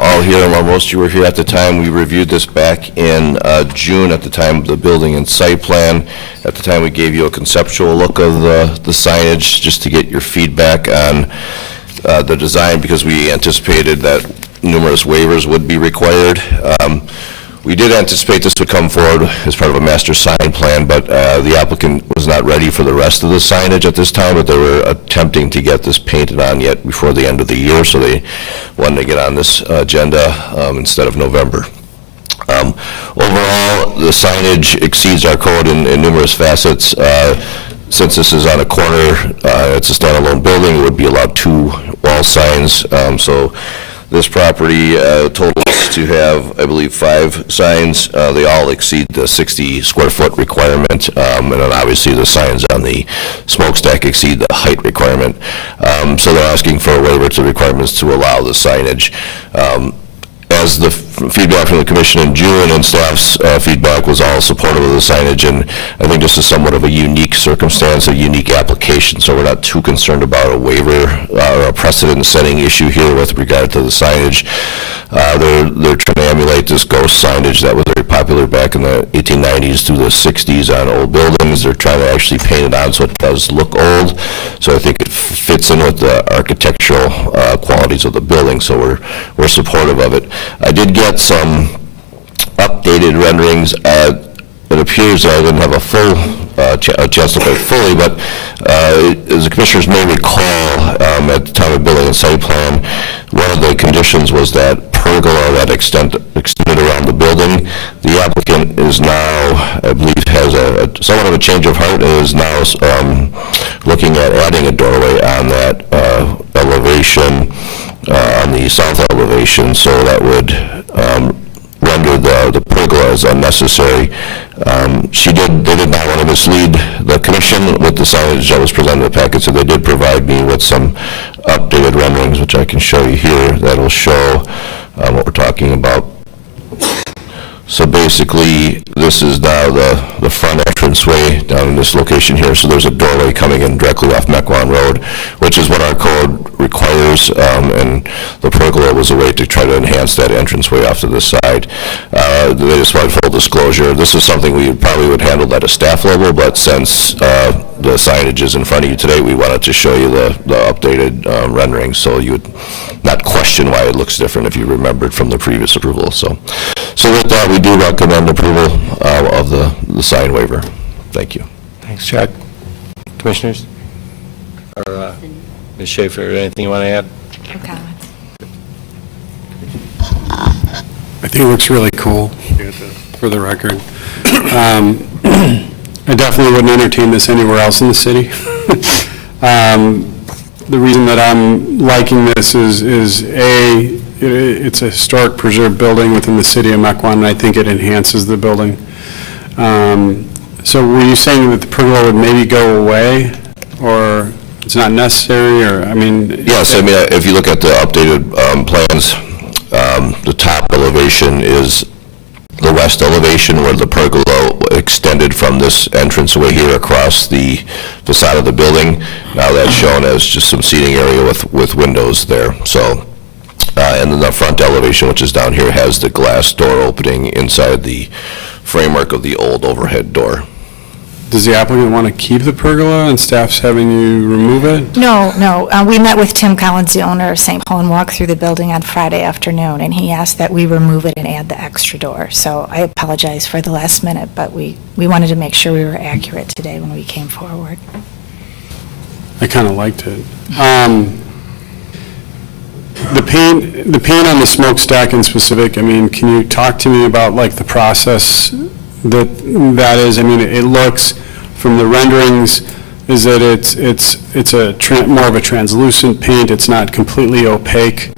all here, and most of you were here at the time. We reviewed this back in June at the time of the building and site plan. At the time, we gave you a conceptual look of the signage, just to get your feedback on the design, because we anticipated that numerous waivers would be required. We did anticipate this would come forward as part of a master sign plan, but the applicant was not ready for the rest of the signage at this time, but they were attempting to get this painted on yet before the end of the year, so they wanted to get on this agenda instead of November. Overall, the signage exceeds our code in numerous facets. Since this is on a corner, it's a standalone building, it would be allowed 2 wall signs. So this property totals to have, I believe, 5 signs. They all exceed the 60 square foot requirement, and then obviously the signs on the smokestack exceed the height requirement. So they're asking for a waiver to the requirements to allow the signage. As the feedback from the commission in June and staff's feedback was all supportive of the signage, and I think this is somewhat of a unique circumstance, a unique application, so we're not too concerned about a waiver or a precedent-setting issue here with regard to the signage. They're trying to emulate this ghost signage that was very popular back in the 1890s through the 60s on old buildings. They're trying to actually paint it on so it does look old, so I think it fits in with the architectural qualities of the building, so we're supportive of it. I did get some updated renderings. It appears that I didn't have a full chance to look at it fully, but as the commissioners may recall, at the time of building and site plan, one of the conditions was that pergola that extended around the building. The applicant is now, I believe, has somewhat of a change of heart and is now looking at adding a doorway on that elevation, on the south elevation, so that would render the pergola as unnecessary. They did not want to mislead the commission with the signage that was presented in the packet, so they did provide me with some updated renderings, which I can show you here, that'll show what we're talking about. So basically, this is now the front entranceway down in this location here. So there's a doorway coming in directly off Mequon Road, which is what our code requires, and the pergola was a way to try to enhance that entranceway off to the side. They just wanted full disclosure. This is something we probably would handle at a staff level, but since the signage is in front of you today, we wanted to show you the updated rendering, so you would not question why it looks different if you remembered from the previous approval. So with that, we do recommend approval of the sign waiver. Thank you. Thanks, Chuck. Commissioners? Or Ms. Schaefer, anything you want to add? No comments. I think it looks really cool, for the record. I definitely wouldn't entertain this anywhere else in the city. The reason that I'm liking this is A, it's a historic preserved building within the city of Mequon, and I think it enhances the building. So were you saying that the pergola would maybe go away, or it's not necessary, or, I mean? Yes, I mean, if you look at the updated plans, the top elevation is the west elevation where the pergola extended from this entranceway here across the facade of the building. Now that's shown as just some seating area with windows there. So, and then the front elevation, which is down here, has the glass door opening inside the framework of the old overhead door. Does the applicant want to keep the pergola and staff's having you remove it? No. We met with Tim Collins, the owner of St. Paul, and walked through the building on Friday afternoon, and he asked that we remove it and add the extra door. So I apologize for the last minute, but we wanted to make sure we were accurate today when we came forward. I kind of liked it. The paint on the smokestack in specific, I mean, can you talk to me about like the process that is? I mean, it looks from the renderings is that it's more of a translucent paint. It's not completely opaque.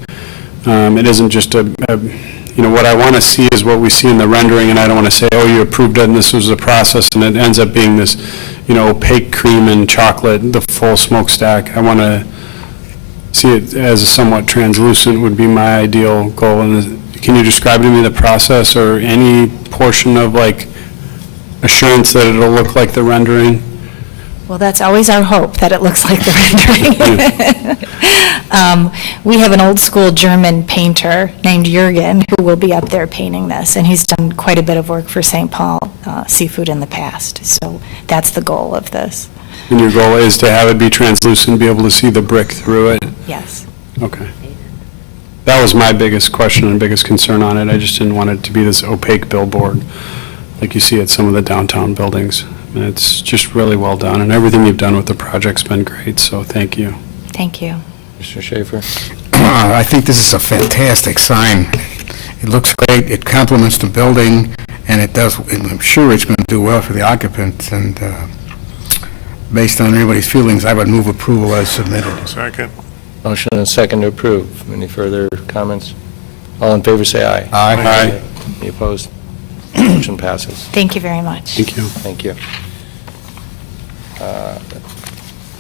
It isn't just what I want to see is what we see in the rendering, and I don't want to say, oh, you approved it and this was the process, and it ends up being this, opaque cream and chocolate, the full smokestack. I want to see it as a somewhat translucent would be my ideal goal. And can you describe to me the process or any portion of like assurance that it'll look like the rendering? Well, that's always our hope, that it looks like the rendering. We have an old-school German painter named Jürgen who will be up there painting this, and he's done quite a bit of work for St. Paul Seafood in the past. So that's the goal of this. And your goal is to have it be translucent, be able to see the brick through it? Yes. Okay. That was my biggest question and biggest concern on it. I just didn't want it to be this opaque billboard like you see at some of the downtown buildings. And it's just really well done, and everything you've done with the project's been great, so thank you. Thank you. Mr. Schaefer? I think this is a fantastic sign. It looks great, it complements the building, and it does, and I'm sure it's going to do well for the occupants, and based on everybody's feelings, I would move approval as submitted. Second. Motion and second to approve. Any further comments? All in favor, say aye. Aye. Any opposed? Motion passes. Thank you very much. Thank you. Thank you.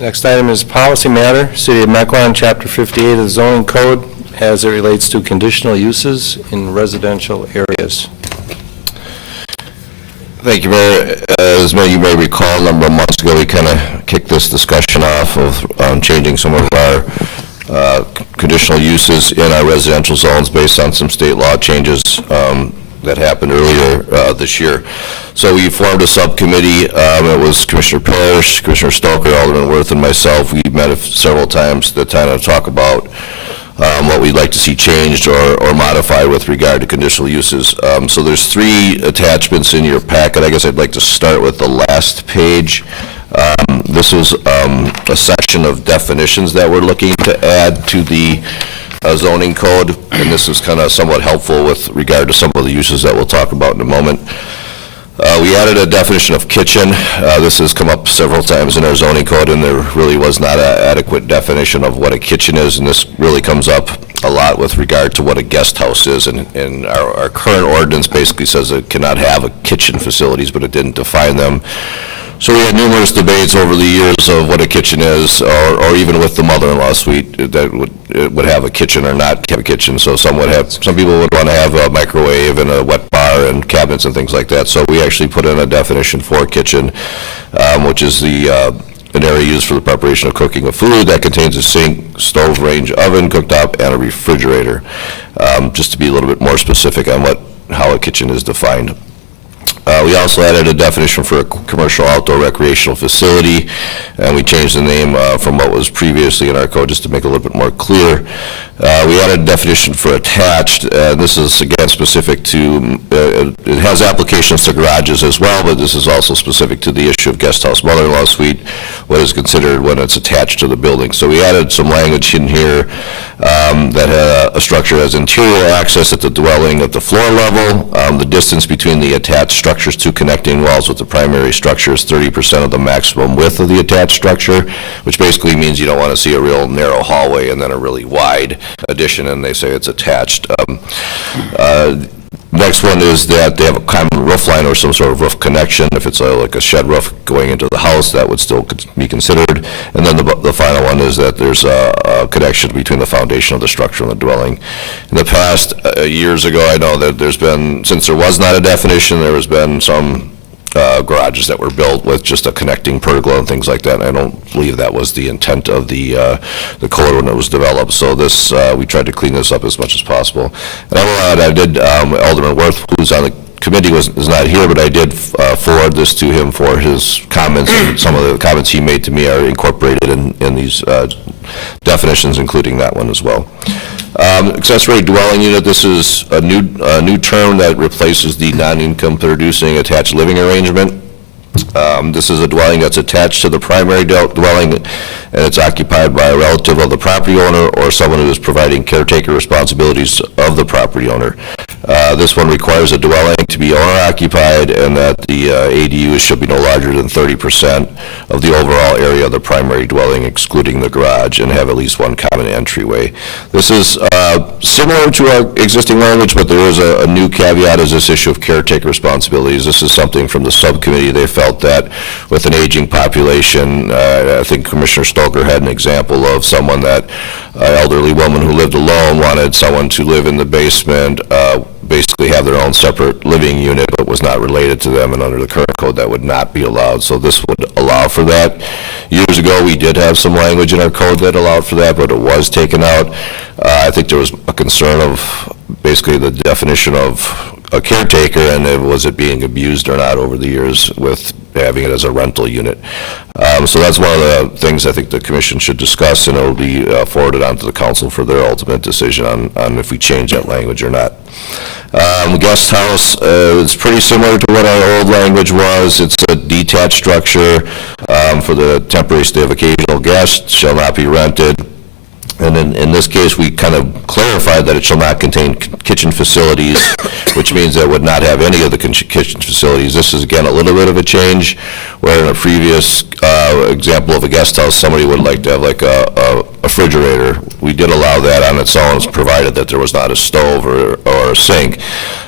Next item is policy matter, City of Mequon, Chapter 58 of the zoning code, as it relates to conditional uses in residential areas. Thank you, Mayor. As many of you may recall, a number of months ago, we kind of kicked this discussion off of changing some of our conditional uses in our residential zones based on some state law changes that happened earlier this year. So we formed a subcommittee. It was Commissioner Parrish, Commissioner Stoker, Alderman Worth, and myself. We met several times to kind of talk about what we'd like to see changed or modified with regard to conditional uses. So there's 3 attachments in your packet. I guess I'd like to start with the last page. This was a section of definitions that we're looking to add to the zoning code, and this is kind of somewhat helpful with regard to some of the uses that we'll talk about in a moment. We added a definition of kitchen. This has come up several times in our zoning code, and there really was not an adequate definition of what a kitchen is, and this really comes up a lot with regard to what a guest house is, and our current ordinance basically says it cannot have a kitchen facilities, but it didn't define them. So we had numerous debates over the years of what a kitchen is, or even with the mother-in-law suite that would have a kitchen or not have a kitchen. So some people would want to have a microwave and a wet bar and cabinets and things like that. So we actually put in a definition for kitchen, which is an area used for the preparation of cooking of food that contains a sink, stove, range, oven, cooktop, and a refrigerator. Just to be a little bit more specific on how a kitchen is defined. We also added a definition for a commercial outdoor recreational facility, and we changed the name from what was previously in our code just to make it a little bit more clear. We added a definition for attached, and this is again specific to, it has applications to garages as well, but this is also specific to the issue of guest house mother-in-law suite, what is considered when it's attached to the building. So we added some language in here that a structure has interior access at the dwelling at the floor level. The distance between the attached structures to connecting walls with the primary structure is 30% of the maximum width of the attached structure, which basically means you don't want to see a real narrow hallway and then a really wide addition, and they say it's attached. Next one is that they have a common roof line or some sort of roof connection. If it's like a shed roof going into the house, that would still be considered. And then the final one is that there's a connection between the foundation of the structure and the dwelling. In the past, years ago, I know that there's been, since there was not a definition, there has been some garages that were built with just a connecting pergola and things like that. And I don't believe that was the intent of the code when it was developed. So this, we tried to clean this up as much as possible. And I did, Alderman Worth, who's on the committee, is not here, but I did forward this to him for his comments, and some of the comments he made to me are incorporated in these definitions, including that one as well. Accessory dwelling unit, this is a new term that replaces the non-income producing attached living arrangement. This is a dwelling that's attached to the primary dwelling, and it's occupied by a relative of the property owner or someone who is providing caretaker responsibilities of the property owner. This one requires a dwelling to be owner-occupied, and that the ADU should be no larger than 30% of the overall area of the primary dwelling, excluding the garage, and have at least one common entryway. This is similar to our existing language, but there is a new caveat, is this issue of caretaker responsibilities. This is something from the subcommittee. They felt that with an aging population, I think Commissioner Stoker had an example of someone that, an elderly woman who lived alone, wanted someone to live in the basement, basically have their own separate living unit, but was not related to them, and under the current code, that would not be allowed. So this would allow for that. Years ago, we did have some language in our code that allowed for that, but it was taken out. I think there was a concern of basically the definition of a caretaker, and was it being abused or not over the years with having it as a rental unit. So that's one of the things I think the commission should discuss, and it'll be forwarded on to the council for their ultimate decision on if we change that language or not. Guest house is pretty similar to what our old language was. It's a detached structure for the temporary stay of occasional guests, shall not be rented. And in this case, we kind of clarified that it shall not contain kitchen facilities, which means that it would not have any of the kitchen facilities. This is, again, a little bit of a change, where in a previous example of a guest house, somebody would like to have like a refrigerator. We did allow that on its own, provided that there was not a stove or a sink.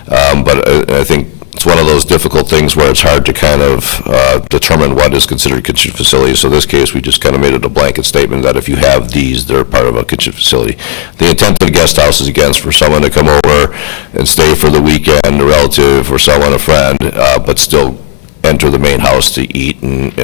But I think it's one of those difficult things where it's hard to kind of determine what is considered kitchen facility. So in this case, we just kind of made it a blanket statement that if you have these, they're part of a kitchen facility. The intent of the guest house is, again, for someone to come over and stay for the weekend, a relative or someone, a friend, but still enter the main house to eat and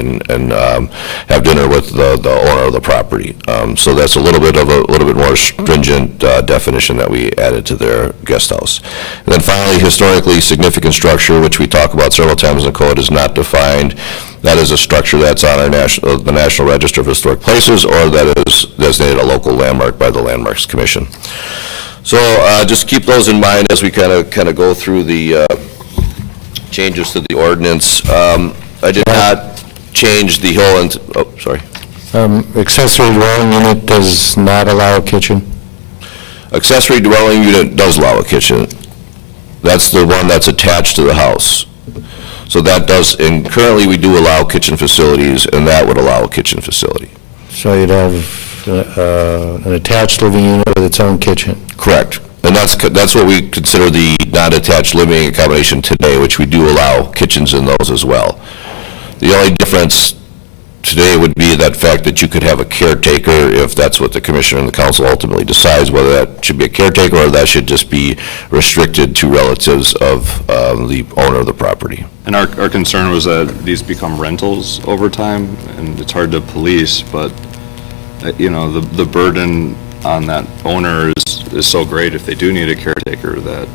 have dinner with the owner of the property. So that's a little bit more stringent definition that we added to their guest house. And then finally, historically significant structure, which we talk about several times in the code, is not defined. That is a structure that's on our the National Register of Historic Places, or that is designated a local landmark by the Landmarks Commission. So just keep those in mind as we kind of go through the changes to the ordinance. I did not change the whole, sorry. Accessory dwelling unit does not allow a kitchen? Accessory dwelling unit does allow a kitchen. That's the one that's attached to the house. So that does, and currently we do allow kitchen facilities, and that would allow a kitchen facility. So you'd have an attached living unit with its own kitchen? Correct. And that's what we consider the non-attached living accommodation today, which we do allow kitchens in those as well. The only difference today would be that fact that you could have a caretaker if that's what the commissioner and the council ultimately decides, whether that should be a caretaker or that should just be restricted to relatives of the owner of the property. And our concern was that these become rentals over time, and it's hard to police, but, you know, the burden on that owner is so great if they do need a caretaker that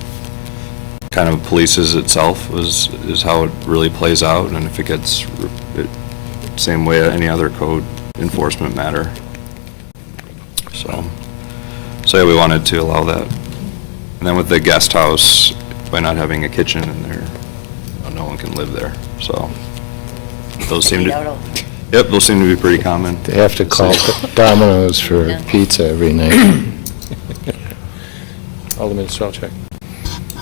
kind of polices itself is how it really plays out, and if it gets, same way any other code enforcement matter. So yeah, we wanted to allow that. And then with the guest house, by not having a kitchen in there, no one can live there, so those seem to, yep, those seem to be pretty common. They have to call Domino's for pizza every night. Alderman Swalchuk.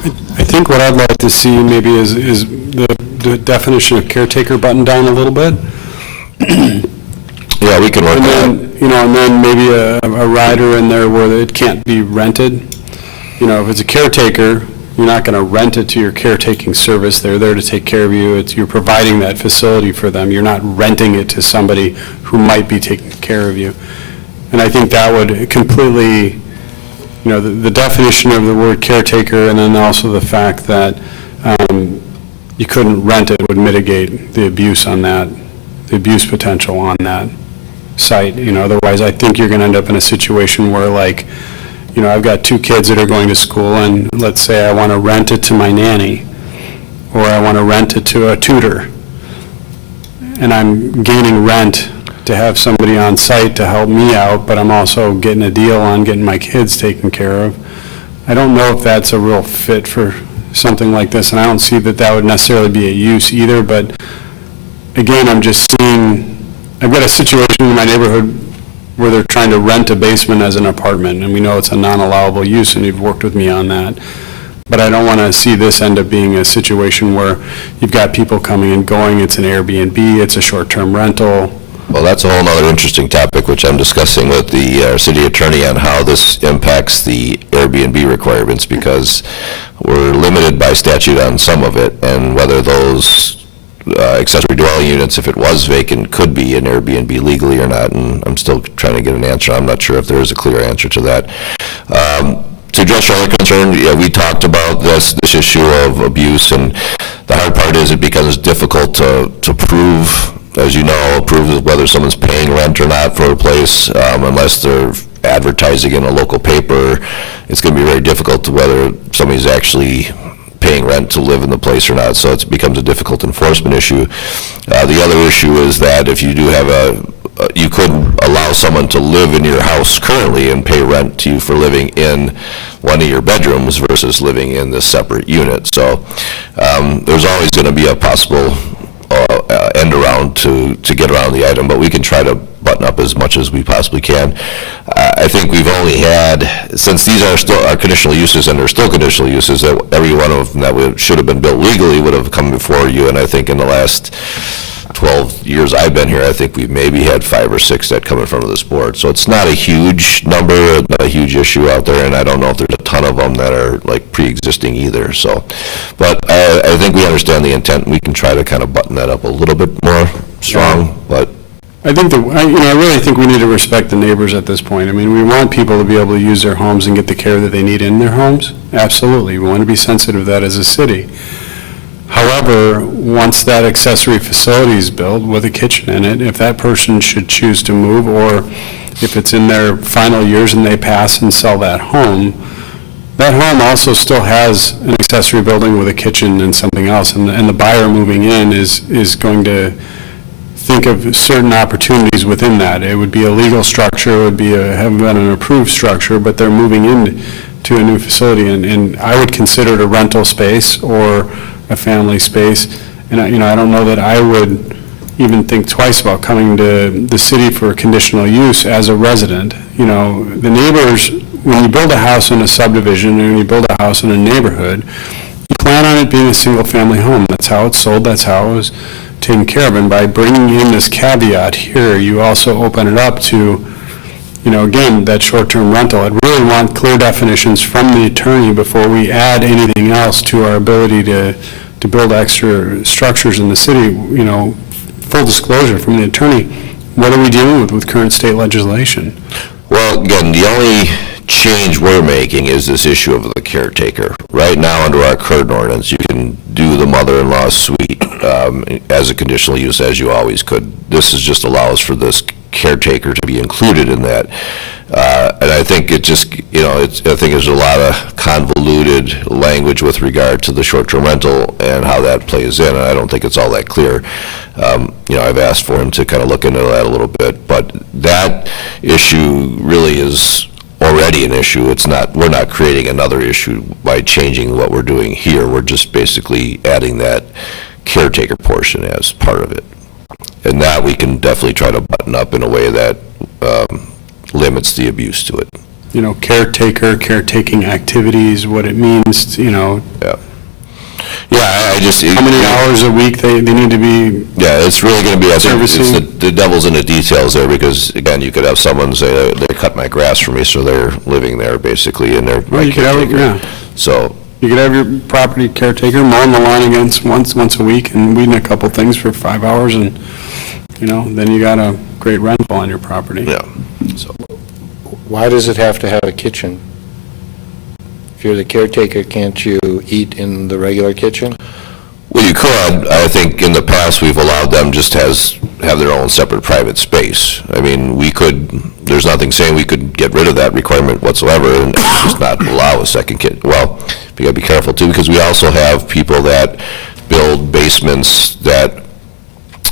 I think what I'd like to see maybe is the definition of caretaker buttoned down a little bit. Yeah, we can work on that. And then maybe a rider in there where it can't be rented. You know, if it's a caretaker, you're not going to rent it to your caretaking service. They're there to take care of you. You're providing that facility for them. You're not renting it to somebody who might be taking care of you. And I think that would completely, you know, the definition of the word caretaker, and then also the fact that you couldn't rent it would mitigate the abuse on that, the abuse potential on that site. You know, otherwise I think you're going to end up in a situation where, like, you know, I've got 2 kids that are going to school, and let's say I want to rent it to my nanny, or I want to rent it to a tutor, and I'm gaining rent to have somebody on site to help me out, but I'm also getting a deal on getting my kids taken care of. I don't know if that's a real fit for something like this, and I don't see that that would necessarily be a use either, but again, I'm just seeing, I've got a situation in my neighborhood where they're trying to rent a basement as an apartment, and we know it's a non-allowable use, and you've worked with me on that. But I don't want to see this end up being a situation where you've got people coming and going, it's an Airbnb, it's a short-term rental. Well, that's a whole other interesting topic, which I'm discussing with the city attorney on how this impacts the Airbnb requirements, because we're limited by statute on some of it, and whether those accessory dwelling units, if it was vacant, could be an Airbnb legally or not, and I'm still trying to get an answer. I'm not sure if there is a clear answer to that. To address your other concern, yeah, we talked about this issue of abuse, and the hard part is it becomes difficult to prove, as you know, prove whether someone's paying rent or not for a place, unless they're advertising in a local paper. It's going to be very difficult to whether somebody's actually paying rent to live in the place or not, so it becomes a difficult enforcement issue. The other issue is that if you do have you could allow someone to live in your house currently and pay rent to you for living in one of your bedrooms versus living in this separate unit. So there's always going to be a possible end around to get around the item, but we can try to button up as much as we possibly can. I think we've only had, since these are still our conditional uses and they're still conditional uses, that every one of them that should have been built legally would have come before you, and I think in the last 12 years I've been here, I think we've maybe had 5 or 6 that come in front of this board. So it's not a huge number, not a huge issue out there, and I don't know if there's a ton of them that are like pre-existing either. So, but I think we understand the intent. We can try to kind of button that up a little bit more strong, but I think I really think we need to respect the neighbors at this point. I mean, we want people to be able to use their homes and get the care that they need in their homes. Absolutely. We want to be sensitive of that as a city. However, once that accessory facility is built with a kitchen in it, if that person should choose to move, or if it's in their final years and they pass and sell that home also still has an accessory building with a kitchen and something else, and the buyer moving in is going to think of certain opportunities within that. It would be a legal structure, it would be haven't been an approved structure, but they're moving into a new facility, and I would consider it a rental space or a family space, and I don't know that I would even think twice about coming to the city for conditional use as a resident. The neighbors, when you build a house in a subdivision, and you build a house in a neighborhood, you plan on it being a single-family home. That's how it's sold, that's how it was taken care of. And by bringing in this caveat here, you also open it up to, again, that short-term rental. I'd really want clear definitions from the attorney before we add anything else to our ability to build extra structures in the city. Full disclosure from the attorney, what are we dealing with current state legislation? Well, again, the only change we're making is this issue of the caretaker. Right now, under our current ordinance, you can do the mother-in-law suite as a conditional use, as you always could. This is just allows for this caretaker to be included in that. And I think it just, I think there's a lot of convoluted language with regard to the short-term rental and how that plays in, and I don't think it's all that clear. I've asked for him to kind of look into that a little bit, but that issue really is already an issue. We're not creating another issue by changing what we're doing here. We're just basically adding that caretaker portion as part of it. And that we can definitely try to button up in a way that limits the abuse to it. Caretaking activities, what it means, Yeah. Yeah, I just... how many hours a week they need to be... Yeah, it's really going to be, I think, it's servicing. the devil's in the details there, because, again, you could have someone say, they cut my grass for me, so they're living there, basically, and they're Well, my you could have, caretaker. So, you could have your property caretaker mowing the lawn once a week and weeding a couple things for 5 hours, and, then you got a great rental on your property. yeah, so... Why does it have to have a kitchen? If you're the caretaker, can't you eat in the regular kitchen? Well, you could. I think in the past, we've allowed them just have their own separate private space. I mean, there's nothing saying we could get rid of that requirement whatsoever and just not allow a second kitchen. Well, we got to be careful, too, because we also have people that build basements that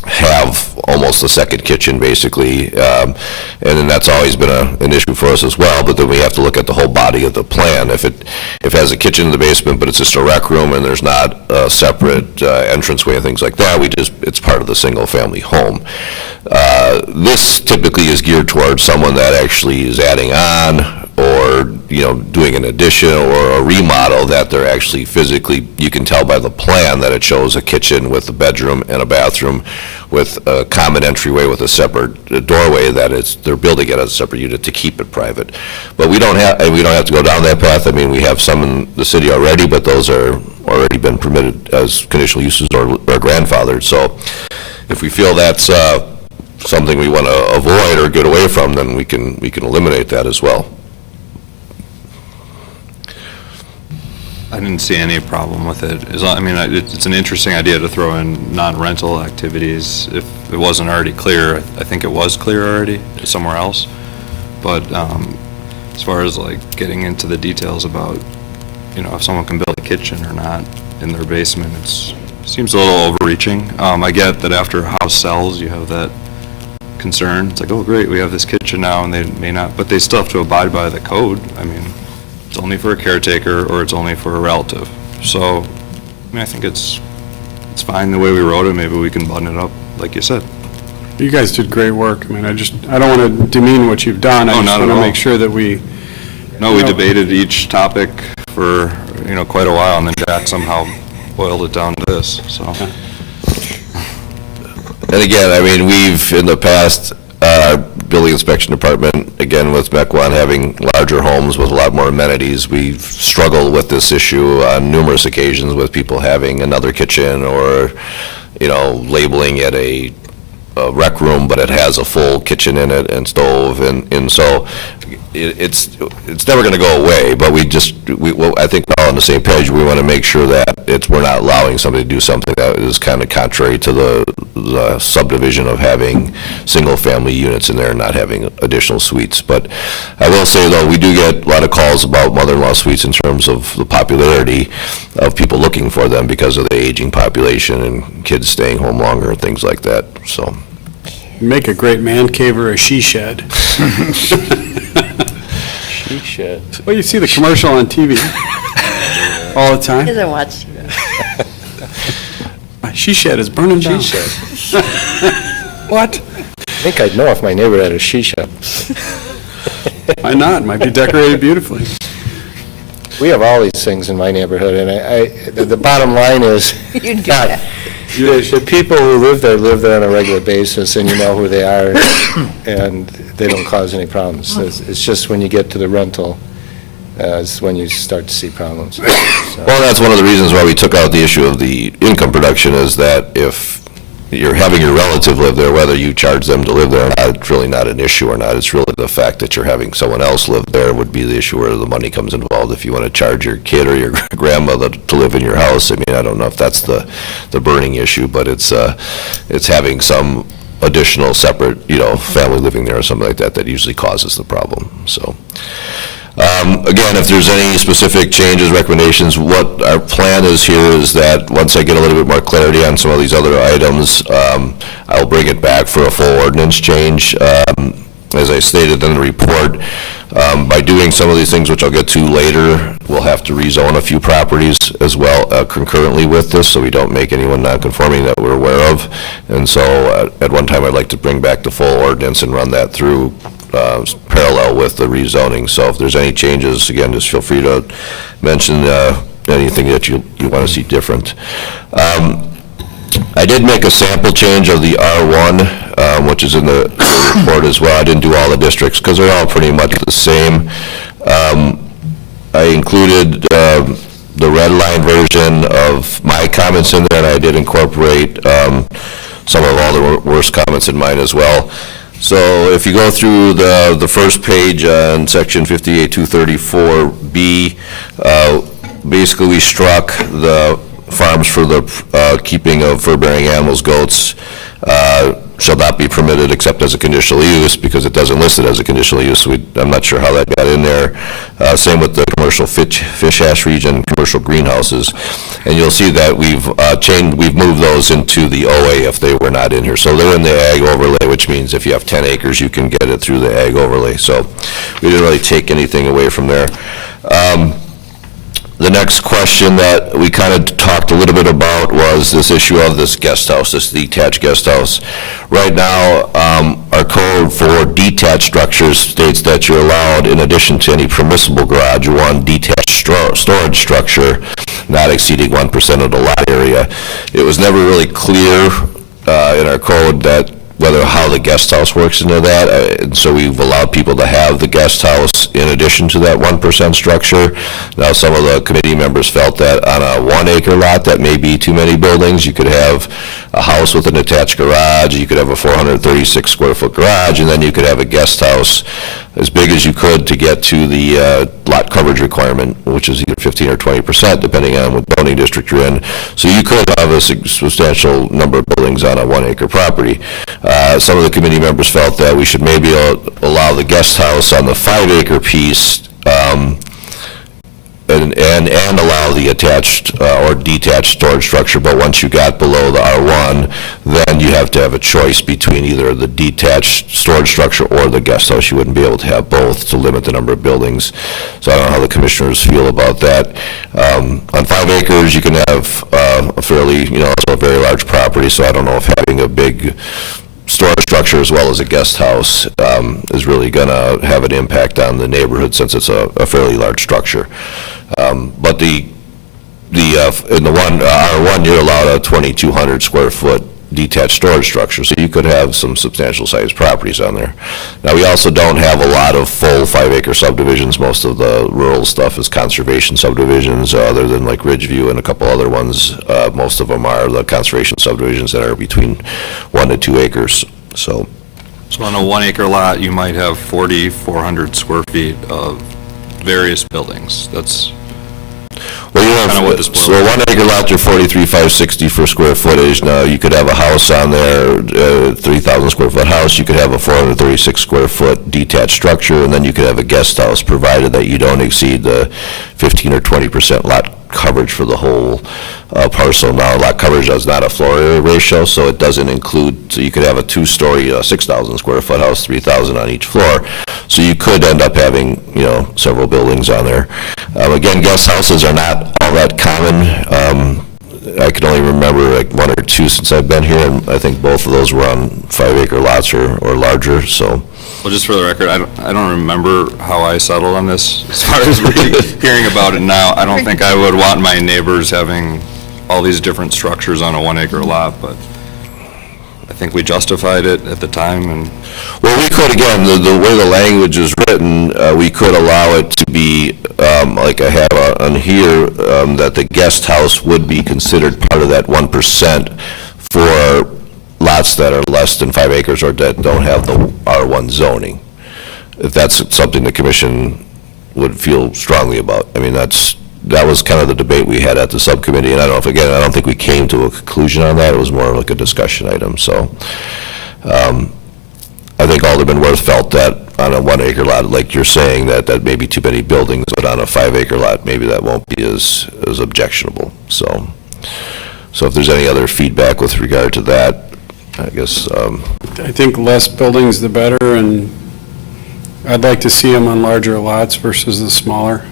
have almost a second kitchen, basically, and then that's always been an issue for us as well. But then we have to look at the whole body of the plan. If it has a kitchen in the basement, but it's just a rec room and there's not a separate entranceway and things like that, it's part of the single-family home. This typically is geared towards someone that actually is adding on, or, doing an addition or a remodel, that they're actually physically, you can tell by the plan that it shows a kitchen with a bedroom and a bathroom with a common entryway with a separate doorway, that they're building it as a separate unit to keep it private. But we don't have to go down that path. I mean, we have some in the city already, but those are already been permitted as conditional uses or grandfathered. So if we feel that's something we want to avoid or get away from, then we can eliminate that as well. I didn't see any problem with it. It's an interesting idea to throw in non-rental activities. If it wasn't already clear, I think it was clear already somewhere else. But as far as getting into the details about, if someone can build a kitchen or not in their basement, it seems a little overreaching. I get that after a house sells, you have that concern. It's oh great, we have this kitchen now, and they may not, but they still have to abide by the code. It's only for a caretaker or it's only for a relative. So, I think it's fine the way we wrote it. Maybe we can button it up, like you said. You guys did great work. I don't want to demean what you've done. I just want to make sure that we... No, we debated each topic for, quite a while, and then Jack somehow boiled it down to this, so. And again, we've, in the past, our building inspection department, again, with Mequon having larger homes with a lot more amenities, we've struggled with this issue on numerous occasions with people having another kitchen or, labeling it a rec room, but it has a full kitchen in it and stove, and so it's never going to go away, but I think we're all on the same page. We want to make sure that we're not allowing somebody to do something that is kind of contrary to the subdivision of having single-family units in there and not having additional suites. But I will say, though, we do get a lot of calls about mother-in-law suites in terms of the popularity of people looking for them because of the aging population and kids staying home longer and things like that, so. Make a great man cave or a she shed. She shed. Well, you see the commercial on TV all the time. He doesn't watch. My she shed is burning down. She shed. What? I think I'd know if my neighbor had a she shed. Why not? Might be decorated beautifully. We have all these things in my neighborhood, and the bottom line is, God, the people who live there on a regular basis, and you know who they are, and they don't cause any problems. It's just when you get to the rental, is when you start to see problems. So. Well, that's one of the reasons why we took out the issue of the income production, is that if you're having your relative live there, whether you charge them to live there or not, it's really not an issue or not. It's really the fact that you're having someone else live there would be the issue where the money comes involved. If you want to charge your kid or your grandmother to live in your house, I mean, I don't know if that's the burning issue, but it's having some additional separate, family living there or something like that that usually causes the problem, so. Again, if there's any specific changes, recommendations, what our plan is here is that once I get a little bit more clarity on some of these other items, I'll bring it back for a full ordinance change. As I stated in the report, by doing some of these things, which I'll get to later, we'll have to rezone a few properties as well concurrently with this, so we don't make anyone non-conforming that we're aware of. And so at one time, I'd like to bring back the full ordinance and run that through parallel with the rezoning. So if there's any changes, again, just feel free to mention anything that you want to see different. I did make a sample change of the R1, which is in the report as well. I didn't do all the districts because they're all pretty much the same. I included the red line version of my comments in there, and I did incorporate some of all the worst comments in mine as well. So if you go through the first page on section 58-234B, basically we struck the farms for the keeping of fur-bearing animals, goats, shall not be permitted except as a conditional use, because it doesn't list it as a conditional use. I'm not sure how that got in there. Same with the commercial fish hatcheries and commercial greenhouses. And you'll see that we've moved those into the OA if they were not in here. So they're in the ag overlay, which means if you have 10 acres, you can get it through the ag overlay. So we didn't really take anything away from there. The next question that we kind of talked a little bit about was this issue of this guest house, this detached guest house. Right now, our code for detached structures states that you're allowed, in addition to any permissible garage, one detached storage structure not exceeding 1% of the lot area. It was never really clear in our code that how the guest house works into that, and so we've allowed people to have the guest house in addition to that 1% structure. Now, some of the committee members felt that on a 1 acre lot, that may be too many buildings. You could have a house with an attached garage, you could have a 436 square foot garage, and then you could have a guest house as big as you could to get to the lot coverage requirement, which is either 15 or 20%, depending on what zoning district you're in. So you could have a substantial number of buildings on a 1 acre property. Some of the committee members felt that we should maybe allow the guest house on the 5 acre piece and allow the attached or detached storage structure, but once you got below the R1, then you have to have a choice between either the detached storage structure or the guest house. You wouldn't be able to have both to limit the number of buildings. So I don't know how the commissioners feel about that. On 5 acres, you can have a fairly, also a very large property, so I don't know if having a big storage structure as well as a guest house is really going to have an impact on the neighborhood, since it's a fairly large structure. But in the R1, you're allowed a 2,200 square foot detached storage structure, so you could have some substantial sized properties on there. Now, we also don't have a lot of full 5 acre subdivisions. Most of the rural stuff is conservation subdivisions, other than like Ridgeview and a couple other ones. Most of them are the conservation subdivisions that are between 1 to 2 acres. So on a 1 acre lot, you might have 4,400 square feet of various buildings. That's kind of what this boils so 1 acre lot, you're 43,560 for square footage. Now, you could have a house on there, 3,000 square foot house. You could have a 436 square foot detached structure, and then you could have a guest house, provided that you don't exceed the 15 or 20% lot coverage for the whole parcel. Now, lot coverage is not a floor area ratio, so it doesn't include, so you could have a 2-story, 6,000 square foot house, 3,000 on each floor. So you could end up having, several buildings on there. Again, guest houses are not all that common. I can only remember like one or two since I've been here, and I think both of those were on 5-acre lots or larger, so. Well, just for the record, I don't remember how I settled on this. As far as hearing about it now, I don't think I would want my neighbors having all these different structures on a 1-acre lot, but I think we justified it at the time, and Well, we could, again, the way the language is written, we could allow it to be, like I have on here, that the guest house would be considered part of that 1% for lots that are less than 5 acres or that don't have the R1 zoning. If that's something the commission would feel strongly about. I mean, that was kind of the debate we had at the subcommittee, and I don't think we came to a conclusion on that. It was more like a discussion item, so. I think Alderman Worth felt that on a 1-acre lot, like you're saying, that may be too many buildings, but on a 5-acre lot, maybe that won't be as objectionable, so. So if there's any other feedback with regard to that, I guess, I think less buildings the better, and I'd like to see them on larger lots versus the smaller.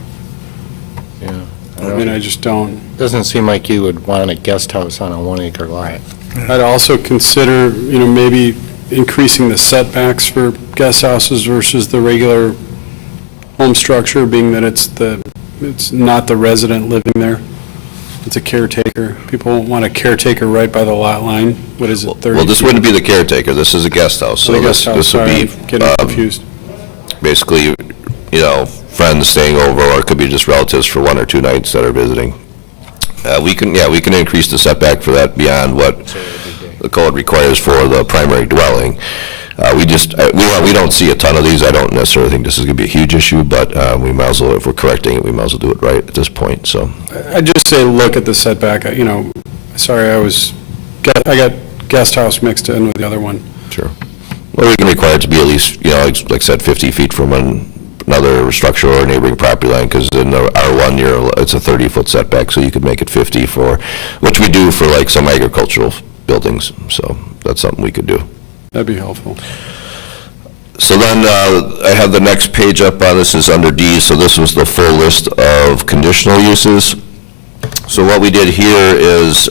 Yeah. I mean, I just don't. Doesn't seem like you would want a guest house on a 1-acre lot. I'd also consider, maybe increasing the setbacks for guest houses versus the regular home structure, being that it's not the resident living there. It's a caretaker. People won't want a caretaker right by the lot line. What is it, 30 well, this feet? wouldn't be the caretaker, this is a guest house. So The guest house, this would sorry, be, I'm getting confused. basically, friends staying over, or it could be just relatives for 1 or 2 nights that are visiting. We can increase the setback for that beyond what the code requires for the primary dwelling. We don't see a ton of these. I don't necessarily think this is going to be a huge issue, but we might as well, if we're correcting it, we might as well do it right at this point, so. I'd just say look at the setback. Sorry, I got guest house mixed in with the other one. Sure. Well, we can require it to be at least, like I said, 50 feet from another structure or neighboring property line, because in the R1, it's a 30-foot setback, so you could make it 50 which we do for like some agricultural buildings, so that's something we could do. That'd be helpful. So then I have the next page up on this is under D, so this was the full list of conditional uses. So what we did here is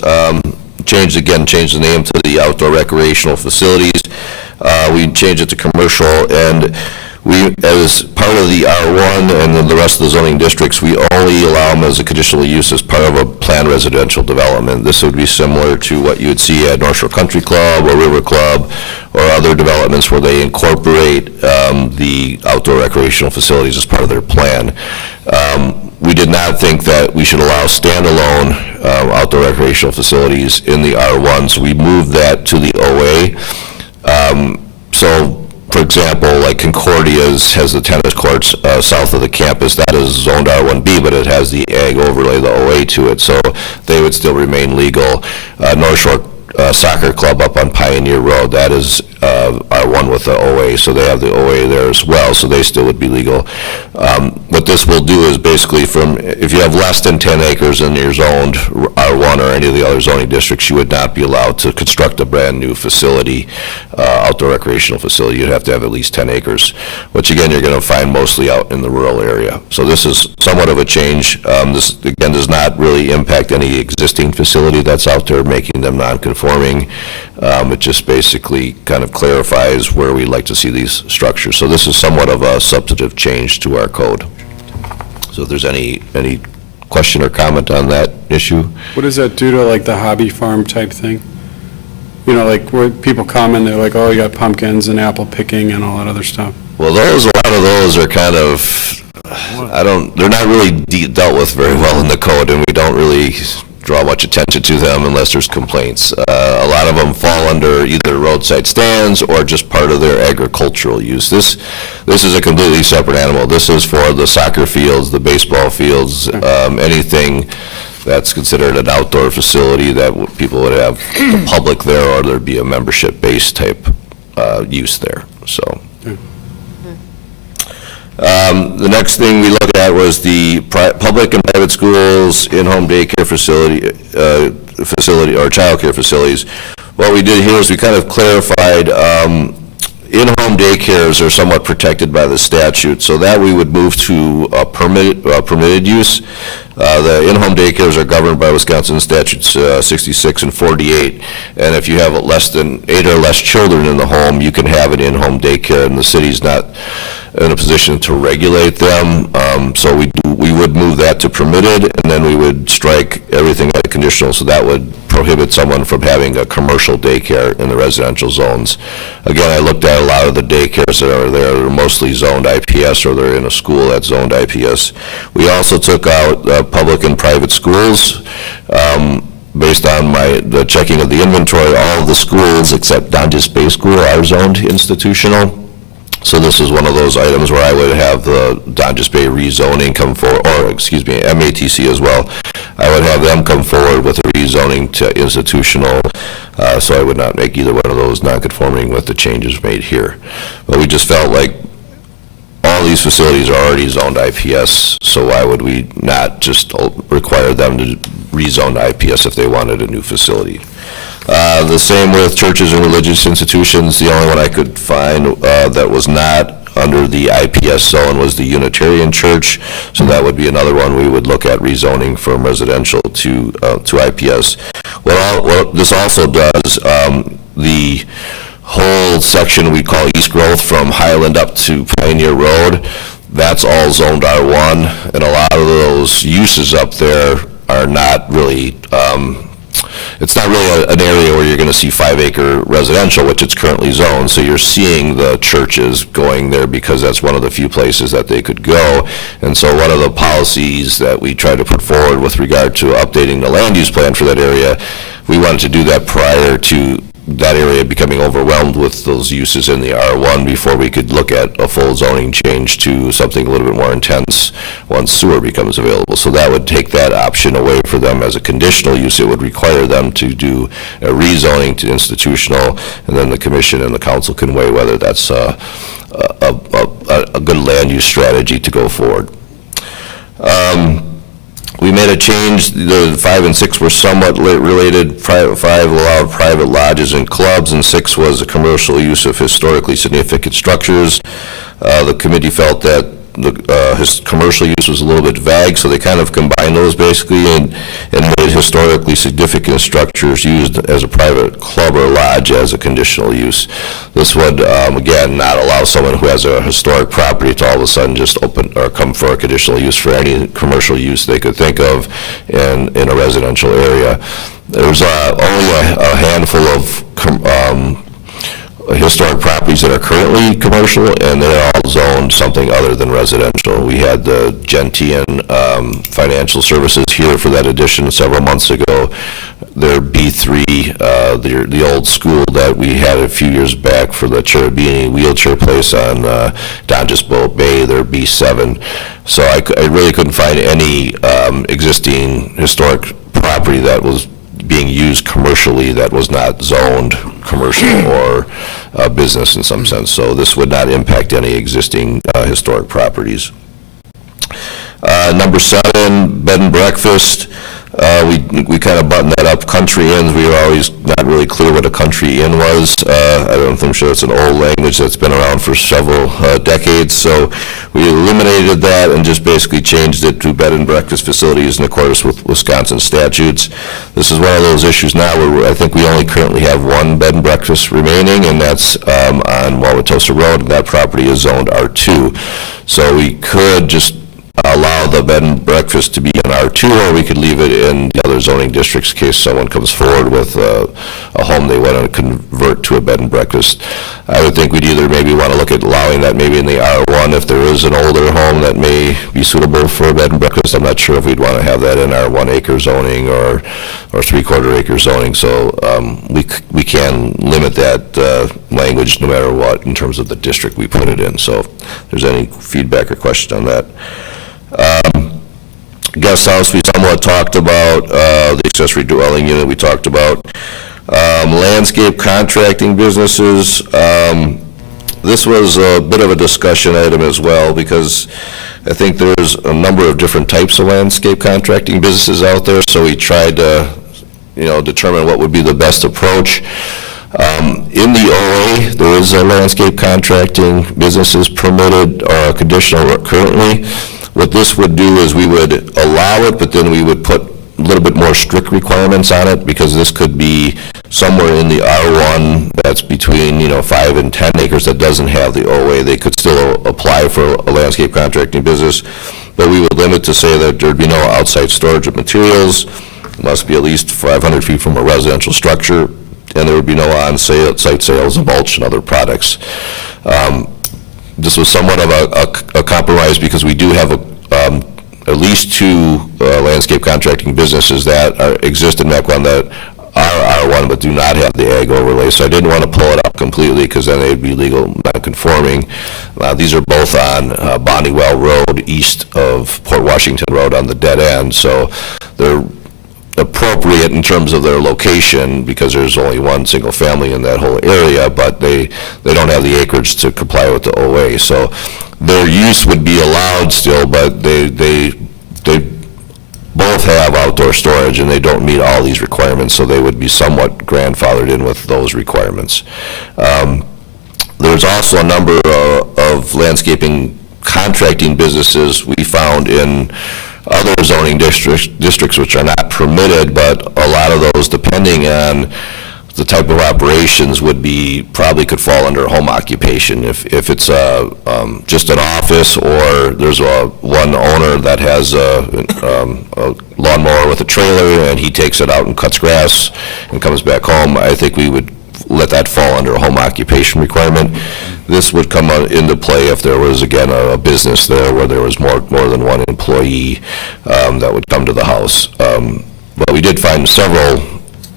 change the name to the outdoor recreational facilities. We changed it to commercial, and we, as part of the R1 and then the rest of the zoning districts, we only allow them as a conditional use as part of a planned residential development. This would be similar to what you would see at North Shore Country Club or River Club or other developments where they incorporate the outdoor recreational facilities as part of their plan. We did not think that we should allow standalone outdoor recreational facilities in the R1, so we moved that to the OA. So, for example, like Concordia's has the tennis courts south of the campus. That is zoned R1B, but it has the ag overlay, the OA to it, so they would still remain legal. North Shore Soccer Club up on Pioneer Road, that is R1 with the OA, so they have the OA there as well, so they still would be legal. What this will do is basically if you have less than 10 acres and you're zoned R1 or any of the other zoning districts, you would not be allowed to construct a brand-new facility, outdoor recreational facility. You'd have to have at least 10 acres, which again, you're going to find mostly out in the rural area. So this is somewhat of a change. This, again, does not really impact any existing facility that's out there, making them non-conforming. It just basically kind of clarifies where we'd like to see these structures. So this is somewhat of a substantive change to our code. So if there's any question or comment on that issue? What does that do to like the hobby farm type thing? Like where people come and they're like, oh, you got pumpkins and apple picking and all that other stuff. Well, a lot of those are kind of, they're not really dealt with very well in the code, and we don't really draw much attention to them unless there's complaints. A lot of them fall under either roadside stands or just part of their agricultural use. This is a completely separate animal. This is for the soccer fields, the baseball fields, anything that's considered an outdoor facility that people would have the public there, or there'd be a membership-based type use there, so. The next thing we looked at was the public and private schools, in-home daycare facility or childcare facilities. What we did here is we kind of clarified in-home daycares are somewhat protected by the statute, so that we would move to permitted use. The in-home daycares are governed by Wisconsin statutes 66 and 48, and if you have less than 8 or less children in the home, you can have an in-home daycare, and the city's not in a position to regulate them. So we would move that to permitted, and then we would strike everything at conditional, so that would prohibit someone from having a commercial daycare in the residential zones. Again, I looked at a lot of the daycares that are there, they're mostly zoned IPS, or they're in a school that's zoned IPS. We also took out public and private schools. Based on the checking of the inventory, all of the schools except Donges Bay School are zoned institutional. So this is one of those items where I would have the Donges Bay rezoning come forward, or excuse me, MATC as well. I would have them come forward with a rezoning to institutional, so I would not make either one of those non-conforming with the changes made here. But we just felt like all these facilities are already zoned IPS, so why would we not just require them to rezone IPS if they wanted a new facility? The same with churches and religious institutions. The only one I could find that was not under the IPS zone was the Unitarian Church, so that would be another one we would look at rezoning from residential to IPS. What this also does, the whole section we call East Growth from Highland up to Pioneer Road, that's all zoned R1, and a lot of those uses up there are not really, it's not really an area where you're going to see 5-acre residential, which it's currently zoned, so you're seeing the churches going there because that's one of the few places that they could go. And so one of the policies that we try to put forward with regard to updating the land use plan for that area, we wanted to do that prior to that area becoming overwhelmed with those uses in the R1 before we could look at a full zoning change to something a little bit more intense once sewer becomes available. So that would take that option away for them as a conditional use. It would require them to do a rezoning to institutional, and then the commission and the council can weigh whether that's a good land use strategy to go forward. We made a change. The 5 and 6 were somewhat related. 5 allowed private lodges and clubs, and 6 was a commercial use of historically significant structures. The committee felt that his commercial use was a little bit vague, so they kind of combined those basically and made historically significant structures used as a private club or lodge as a conditional use. This would, again, not allow someone who has a historic property to all of a sudden just open or come for a conditional use for any commercial use they could think of in a residential area. There's only a handful of historic properties that are currently commercial, and they're all zoned something other than residential. We had the Gentian Financial Services here for that addition several months ago. They're B3, the old school that we had a few years back for the Cherubini wheelchair place on Donges Bay, they're B7. So I really couldn't find any existing historic property that was being used commercially that was not zoned commercial or business in some sense. So this would not impact any existing historic properties. Number 7, bed and breakfast. We kind of buttoned that up. Country inns, we were always not really clear what a country inn was. I'm sure it's an old language that's been around for several decades. So we eliminated that and just basically changed it to bed and breakfast facilities in accordance with Wisconsin statutes. This is one of those issues now where I think we only currently have one bed and breakfast remaining, and that's on Wauwatosa Road, and that property is zoned R2. So we could just allow the bed and breakfast to be in R2, or we could leave it in the other zoning districts in case someone comes forward with a home they want to convert to a bed and breakfast. I would think we'd either maybe want to look at allowing that maybe in the R1 if there is an older home that may be suitable for a bed and breakfast. I'm not sure if we'd want to have that in our 1-acre zoning or 3/4 acre zoning. So we can limit that language no matter what in terms of the district we put it in. So if there's any feedback or question on that. Guest house, we somewhat talked about. The accessory dwelling unit, we talked about. Landscape contracting businesses. This was a bit of a discussion item as well, because I think there's a number of different types of landscape contracting businesses out there, so we tried to, determine what would be the best approach. In the OA, there is a landscape contracting businesses permitted or conditional currently. What this would do is we would allow it, but then we would put a little bit more strict requirements on it, because this could be somewhere in the R1 that's between, 5 and 10 acres that doesn't have the OA. They could still apply for a landscape contracting business, but we would limit to say that there'd be no outside storage of materials, must be at least 500 feet from a residential structure, and there would be no on-site sales of mulch and other products. This was somewhat of a compromise, because we do have at least 2 landscape contracting businesses that exist in Mequon that are R1 but do not have the ag overlay. So I didn't want to pull it up completely, because then they'd be legal non-conforming. These are both on Bonnewell Road, east of Port Washington Road on the dead end. So they're appropriate in terms of their location, because there's only one single family in that whole area, but they don't have the acreage to comply with the OA. So their use would be allowed still, but they both have outdoor storage, and they don't meet all these requirements, so they would be somewhat grandfathered in with those requirements. There's also a number of landscaping contracting businesses we found in other zoning districts which are not permitted, but a lot of those, depending on the type of operations, probably could fall under home occupation. If it's just an office, or there's one owner that has a lawnmower with a trailer, and he takes it out and cuts grass and comes back home, I think we would let that fall under a home occupation requirement. This would come into play if there was, again, a business there where there was more than one employee that would come to the house. But we did find several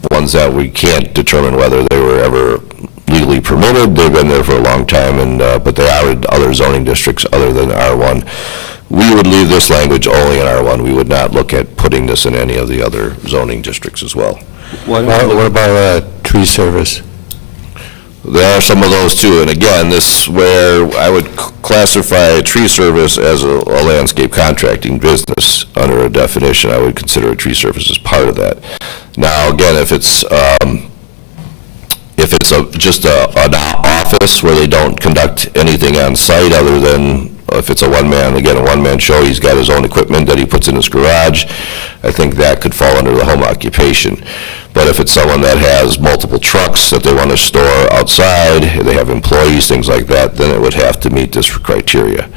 ones that we can't determine whether they were ever legally permitted. They've been there for a long time, but they are in other zoning districts other than R1. We would leave this language only in R1. We would not look at putting this in any of the other zoning districts as well. What about tree service? There are some of those too, and again, this is where I would classify tree service as a landscape contracting business under a definition. I would consider a tree service as part of that. Now, again, if it's just an office where they don't conduct anything on site other than if it's a one-man show, he's got his own equipment that he puts in his garage, I think that could fall under the home occupation. But if it's someone that has multiple trucks that they want to store outside, they have employees, things like that, then it would have to meet this criteria.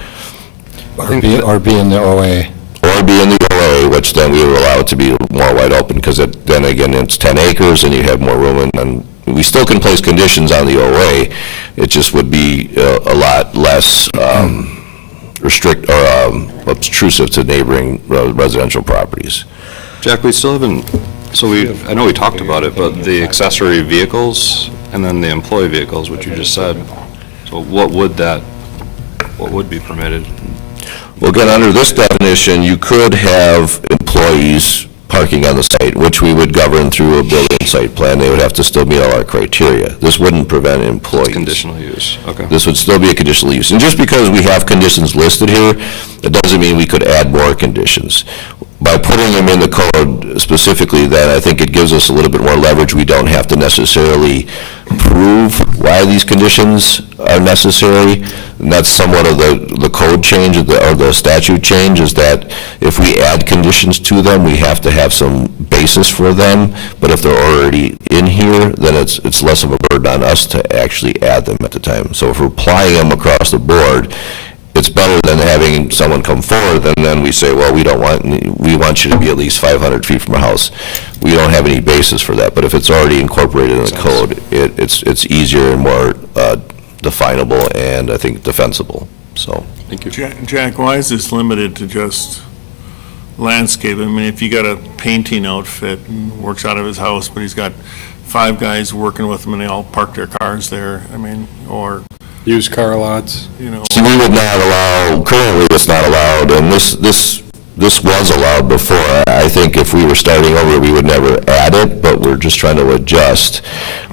Or be in the OA. Or be in the OA, which then we would allow it to be more wide open, because then again, it's 10 acres and you have more room, and we still can place conditions on the OA. It just would be a lot less restrict or obtrusive to neighboring residential properties. Jack, we still haven't, I know we talked about it, but the accessory vehicles and then the employee vehicles, which you just said, so what would be permitted? Well, again, under this definition, you could have employees parking on the site, which we would govern through a building site plan. They would have to still meet all our criteria. This wouldn't prevent employees. It's conditional use, okay. This would still be a conditional use. And just because we have conditions listed here, it doesn't mean we could add more conditions. By putting them in the code specifically, then I think it gives us a little bit more leverage. We don't have to necessarily prove why these conditions are necessary. And that's somewhat of the code change or the statute change, is that if we add conditions to them, we have to have some basis for them. But if they're already in here, then it's less of a burden on us to actually add them at the time. So if we're applying them across the board, it's better than having someone come forward and then we say, well, we want you to be at least 500 feet from a house. We don't have any basis for that. But if it's already incorporated in the code, it's easier and more definable and I think defensible. So, thank you. Jack, why is this limited to just landscape? I mean, if you got a painting outfit and works out of his house, but he's got 5 guys working with him and they all park their cars there, I mean, or used car lots. So we would not allow, currently it's not allowed, and this was allowed before. I think if we were starting over, we would never add it, but we're just trying to adjust.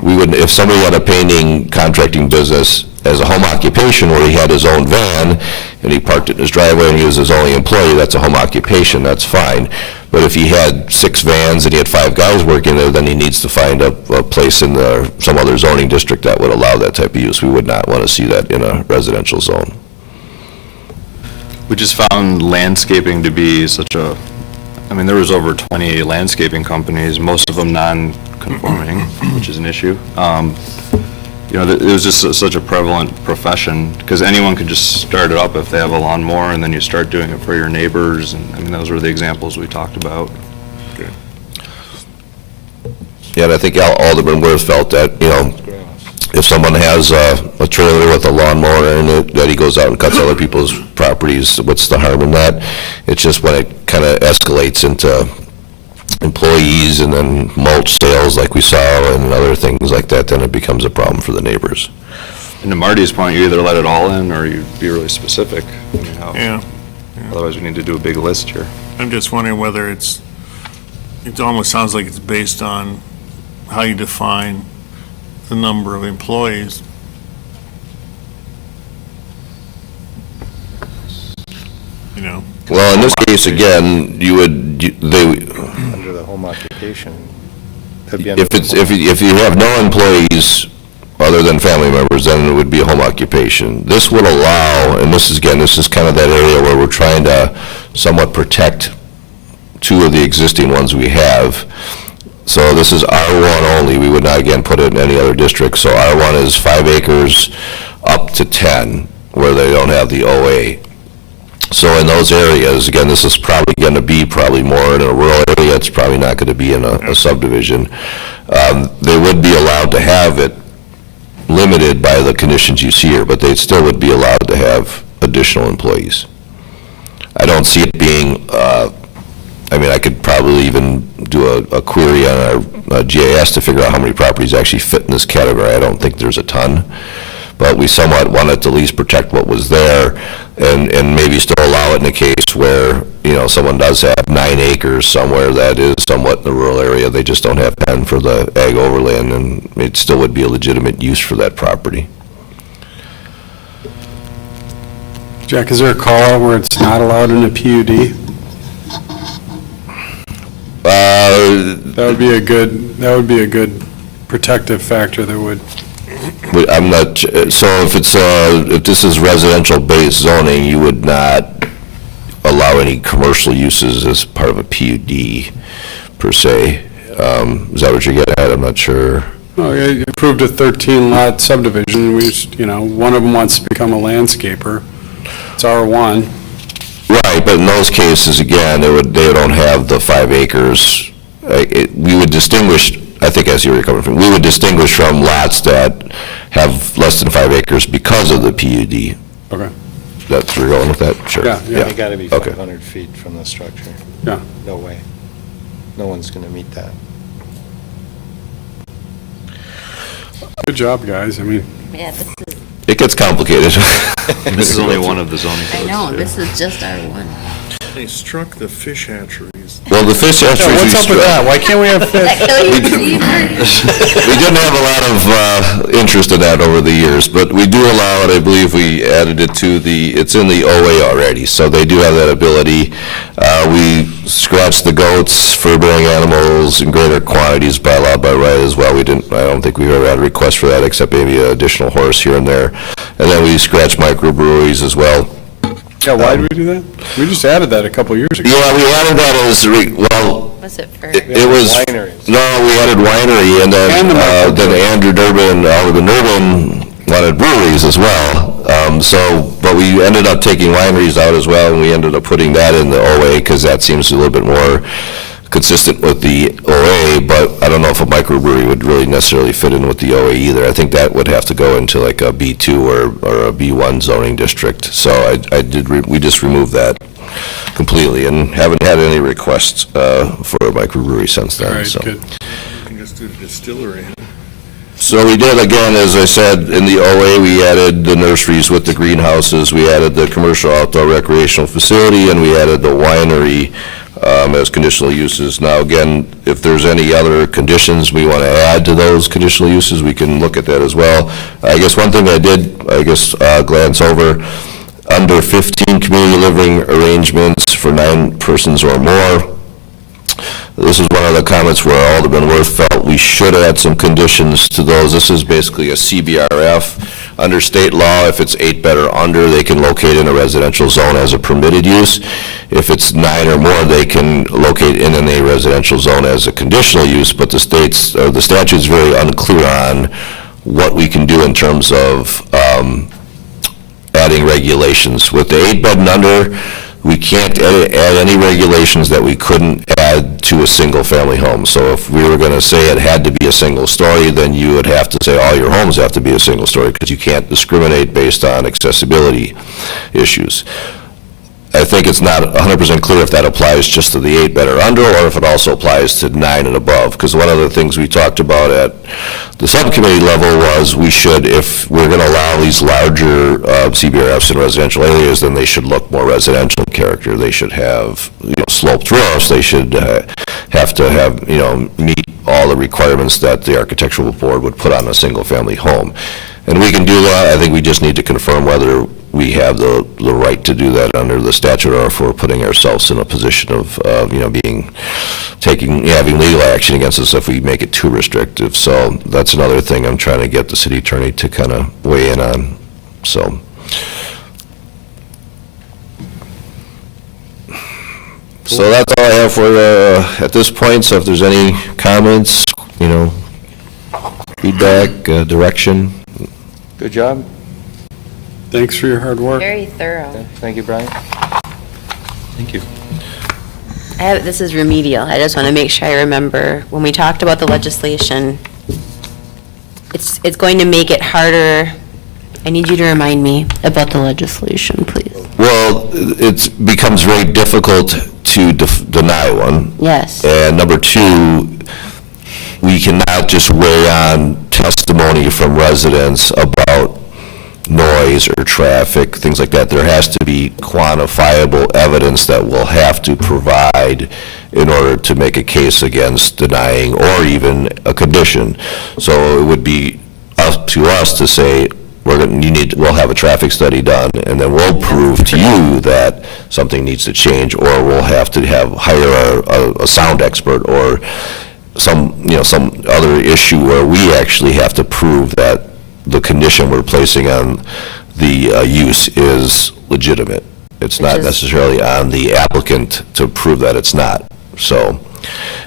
We would, if somebody had a painting contracting business as a home occupation where he had his own van and he parked it in his driveway and he was his only employee, that's a home occupation, that's fine. But if he had 6 vans and he had 5 guys working there, then he needs to find a place in some other zoning district that would allow that type of use. We would not want to see that in a residential zone. We just found landscaping to be such a, I mean, there was over 20 landscaping companies, most of them non-conforming, which is an issue. You know, it was just such a prevalent profession, because anyone could just start it up if they have a lawnmower, and then you start doing it for your neighbors, and, I mean, those were the examples we talked about. Yeah, and I think Alderman Worth felt that, you know, if someone has a trailer with a lawnmower in it, that he goes out and cuts other people's properties, what's the harm in that? It's just when it kind of escalates into employees and then mulch sales like we saw and other things like that, then it becomes a problem for the neighbors. And to Marty's point, you either let it all in, or you be really specific. I mean, Yeah. Otherwise, we need to do a big list here. I'm just wondering whether it almost sounds like it's based on how you define the number of employees. You know? Well, in this case, again, Under the home occupation. That'd be under if the it's, home- if you have no employees other than family members, then it would be a home occupation. This would allow, and this is kind of that area where we're trying to somewhat protect two of the existing ones we have. So this is R1 only. We would not, again, put it in any other district. So R1 is 5 acres up to 10, where they don't have the OA. So in those areas, again, this is probably going to be more in a rural area. It's probably not going to be in a subdivision. They would be allowed to have it limited by the conditions you see here, but they still would be allowed to have additional employees. I don't see it being, I mean, I could probably even do a query on our GIS to figure out how many properties actually fit in this category. I don't think there's a ton, but we somewhat wanted to at least protect what was there and maybe still allow it in a case where, you know, someone does have 9 acres somewhere that is somewhat in the rural area. They just don't have 10 for the ag overland, and it still would be a legitimate use for that property. Jack, is there a call out where it's not allowed in a PUD? That would be a good protective factor that would. I'm not, so if this is residential-based zoning, you would not allow any commercial uses as part of a PUD, per se. Is that what you're getting at? I'm not sure. Oh, yeah, you approved a 13-lot subdivision, we just, you know, one of them wants to become a landscaper. It's R1. Right, but in those cases, again, they don't have the 5 acres. We would distinguish, I think I see where you're coming from, we would distinguish from lots that have less than 5 acres because of the PUD. Okay. That's where you're going with that? Sure. Yeah. They got to be Okay. 500 feet from the structure. Yeah. No way. No one's going to meet that. Good job, guys. I mean, Yeah, this is, It gets complicated. This is only one of the zoning codes. I know, this is just R1. They struck the fish hatcheries. Well, the fish hatcheries. What's up with that? Why can't we have fish? That kill your beaver? We didn't have a lot of interest in that over the years, but we do allow it. I believe we added it to it's in the OA already, so they do have that ability. We scratched the goats, fur-bearing animals in greater quantities by law by right as well. I don't think we've ever had a request for that, except maybe an additional horse here and there. And then we scratched microbreweries as well. yeah, why did we do that? We just added that a couple years ago. Yeah, we added that as, Was it for? it was, Wineries. no, we added winery, and And the then Andrew Durbin, Alderman Durbin wanted breweries as well. But we ended up taking wineries out as well, and we ended up putting that in the OA, because that seems a little bit more consistent with the OA, but I don't know if a microbrewery would really necessarily fit in with the OA either. I think that would have to go into like a B2 or a B1 zoning district. So we just removed that completely, and haven't had any requests for a microbrewery since then. All right, So. good. You can just do the distillery. So we did, again, as I said, in the OA, we added the nurseries with the greenhouses, we added the commercial outdoor recreational facility, and we added the winery as conditional uses. Now, again, if there's any other conditions we want to add to those conditional uses, we can look at that as well. I guess one thing I did, glance over, under 15 community living arrangements for 9 persons or more. This is one of the comments where Alderman Worth felt we should add some conditions to those. This is basically a CBRF. Under state law, if it's 8-bed or under, they can locate in a residential zone as a permitted use. If it's 9 or more, they can locate in a residential zone as a conditional use, but the statute's very unclear on what we can do in terms of adding regulations. With the 8-bed and under, we can't add any regulations that we couldn't add to a single-family home. So if we were going to say it had to be a single story, then you would have to say all your homes have to be a single story, because you can't discriminate based on accessibility issues. I think it's not 100% clear if that applies just to the 8-bed or under, or if it also applies to 9 and above. Because one of the things we talked about at the subcommittee level was we should, if we're going to allow these larger CBRFs in residential areas, then they should look more residential in character. They should have, sloped roofs. They should have to have, meet all the requirements that the architectural board would put on a single-family home. And we can do that. I think we just need to confirm whether we have the right to do that under the statute, or if we're putting ourselves in a position of, having legal action against us if we make it too restrictive. So that's another thing I'm trying to get the city attorney to kind of weigh in on. So that's all I have for you at this point. So if there's any comments, feedback, direction. Good job. Thanks for your hard work. Very thorough. Thank you, Brian. Thank you. This is remedial. I just want to make sure I remember, when we talked about the legislation, it's going to make it harder. I need you to remind me about the legislation, please. Well, it becomes very difficult to deny one. Yes. And number two, we cannot just weigh on testimony from residents about noise or traffic, things like that. There has to be quantifiable evidence that we'll have to provide in order to make a case against denying or even a condition. So it would be up to us to say, we'll have a traffic study done, and then we'll prove to you that something needs to change, or we'll have to hire a sound expert, or some other issue where we actually have to prove that the condition we're placing on the use is legitimate. It's not necessarily on the applicant to prove that it's not. So,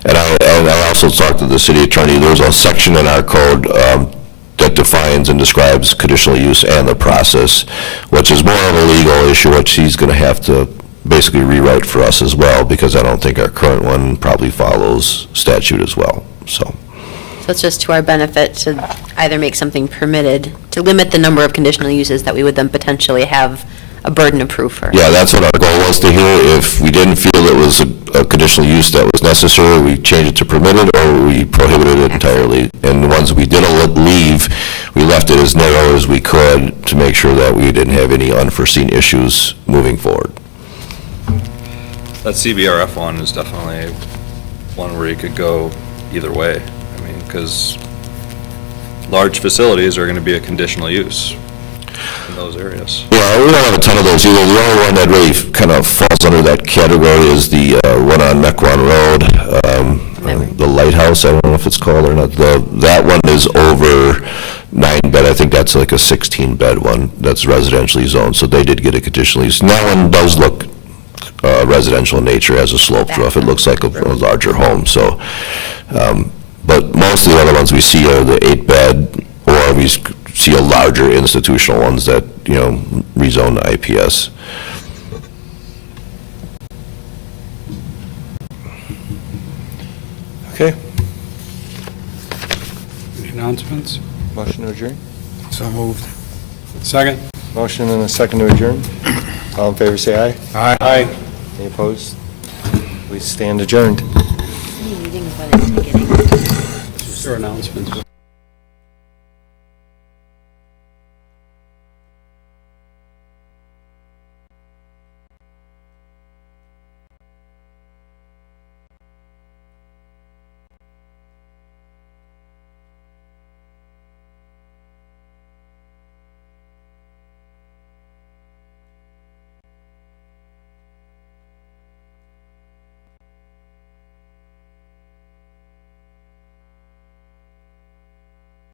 and I also talked to the city attorney. There's a section in our code that defines and describes conditional use and the process, which is more of a legal issue, which he's going to have to basically rewrite for us as well, because I don't think our current one probably follows statute as well. So it's just to our benefit to either make something permitted, to limit the number of conditional uses that we would then potentially have a burden of proof for. Yeah, that's what our goal was to hear. If we didn't feel it was a conditional use that was necessary, we changed it to permitted, or we prohibited it entirely. And the ones we did leave, we left it as narrow as we could to make sure that we didn't have any unforeseen issues moving forward. That CBRF one is definitely one where you could go either way. I mean, because large facilities are going to be a conditional use in those areas. Yeah, we don't have a ton of those either. The only one that really kind of falls under that category is the one on Mequon Road, the lighthouse, I don't know if it's called or not. That one is over 9-bed. I think that's like a 16-bed one that's residentially zoned, so they did get a conditional use. And that one does look residential in nature, has a sloped roof. It looks like a larger home. So, but most of the other ones we see are the 8-bed, or we see a larger institutional ones that, rezone to IPS. Okay. Any announcements? Motion to adjourn. So moved. Second? Motion and a second to adjourn. All in favor, say aye. Aye. Aye. Any opposed? We stand adjourned. Meetings when it's beginning. Is there announcements?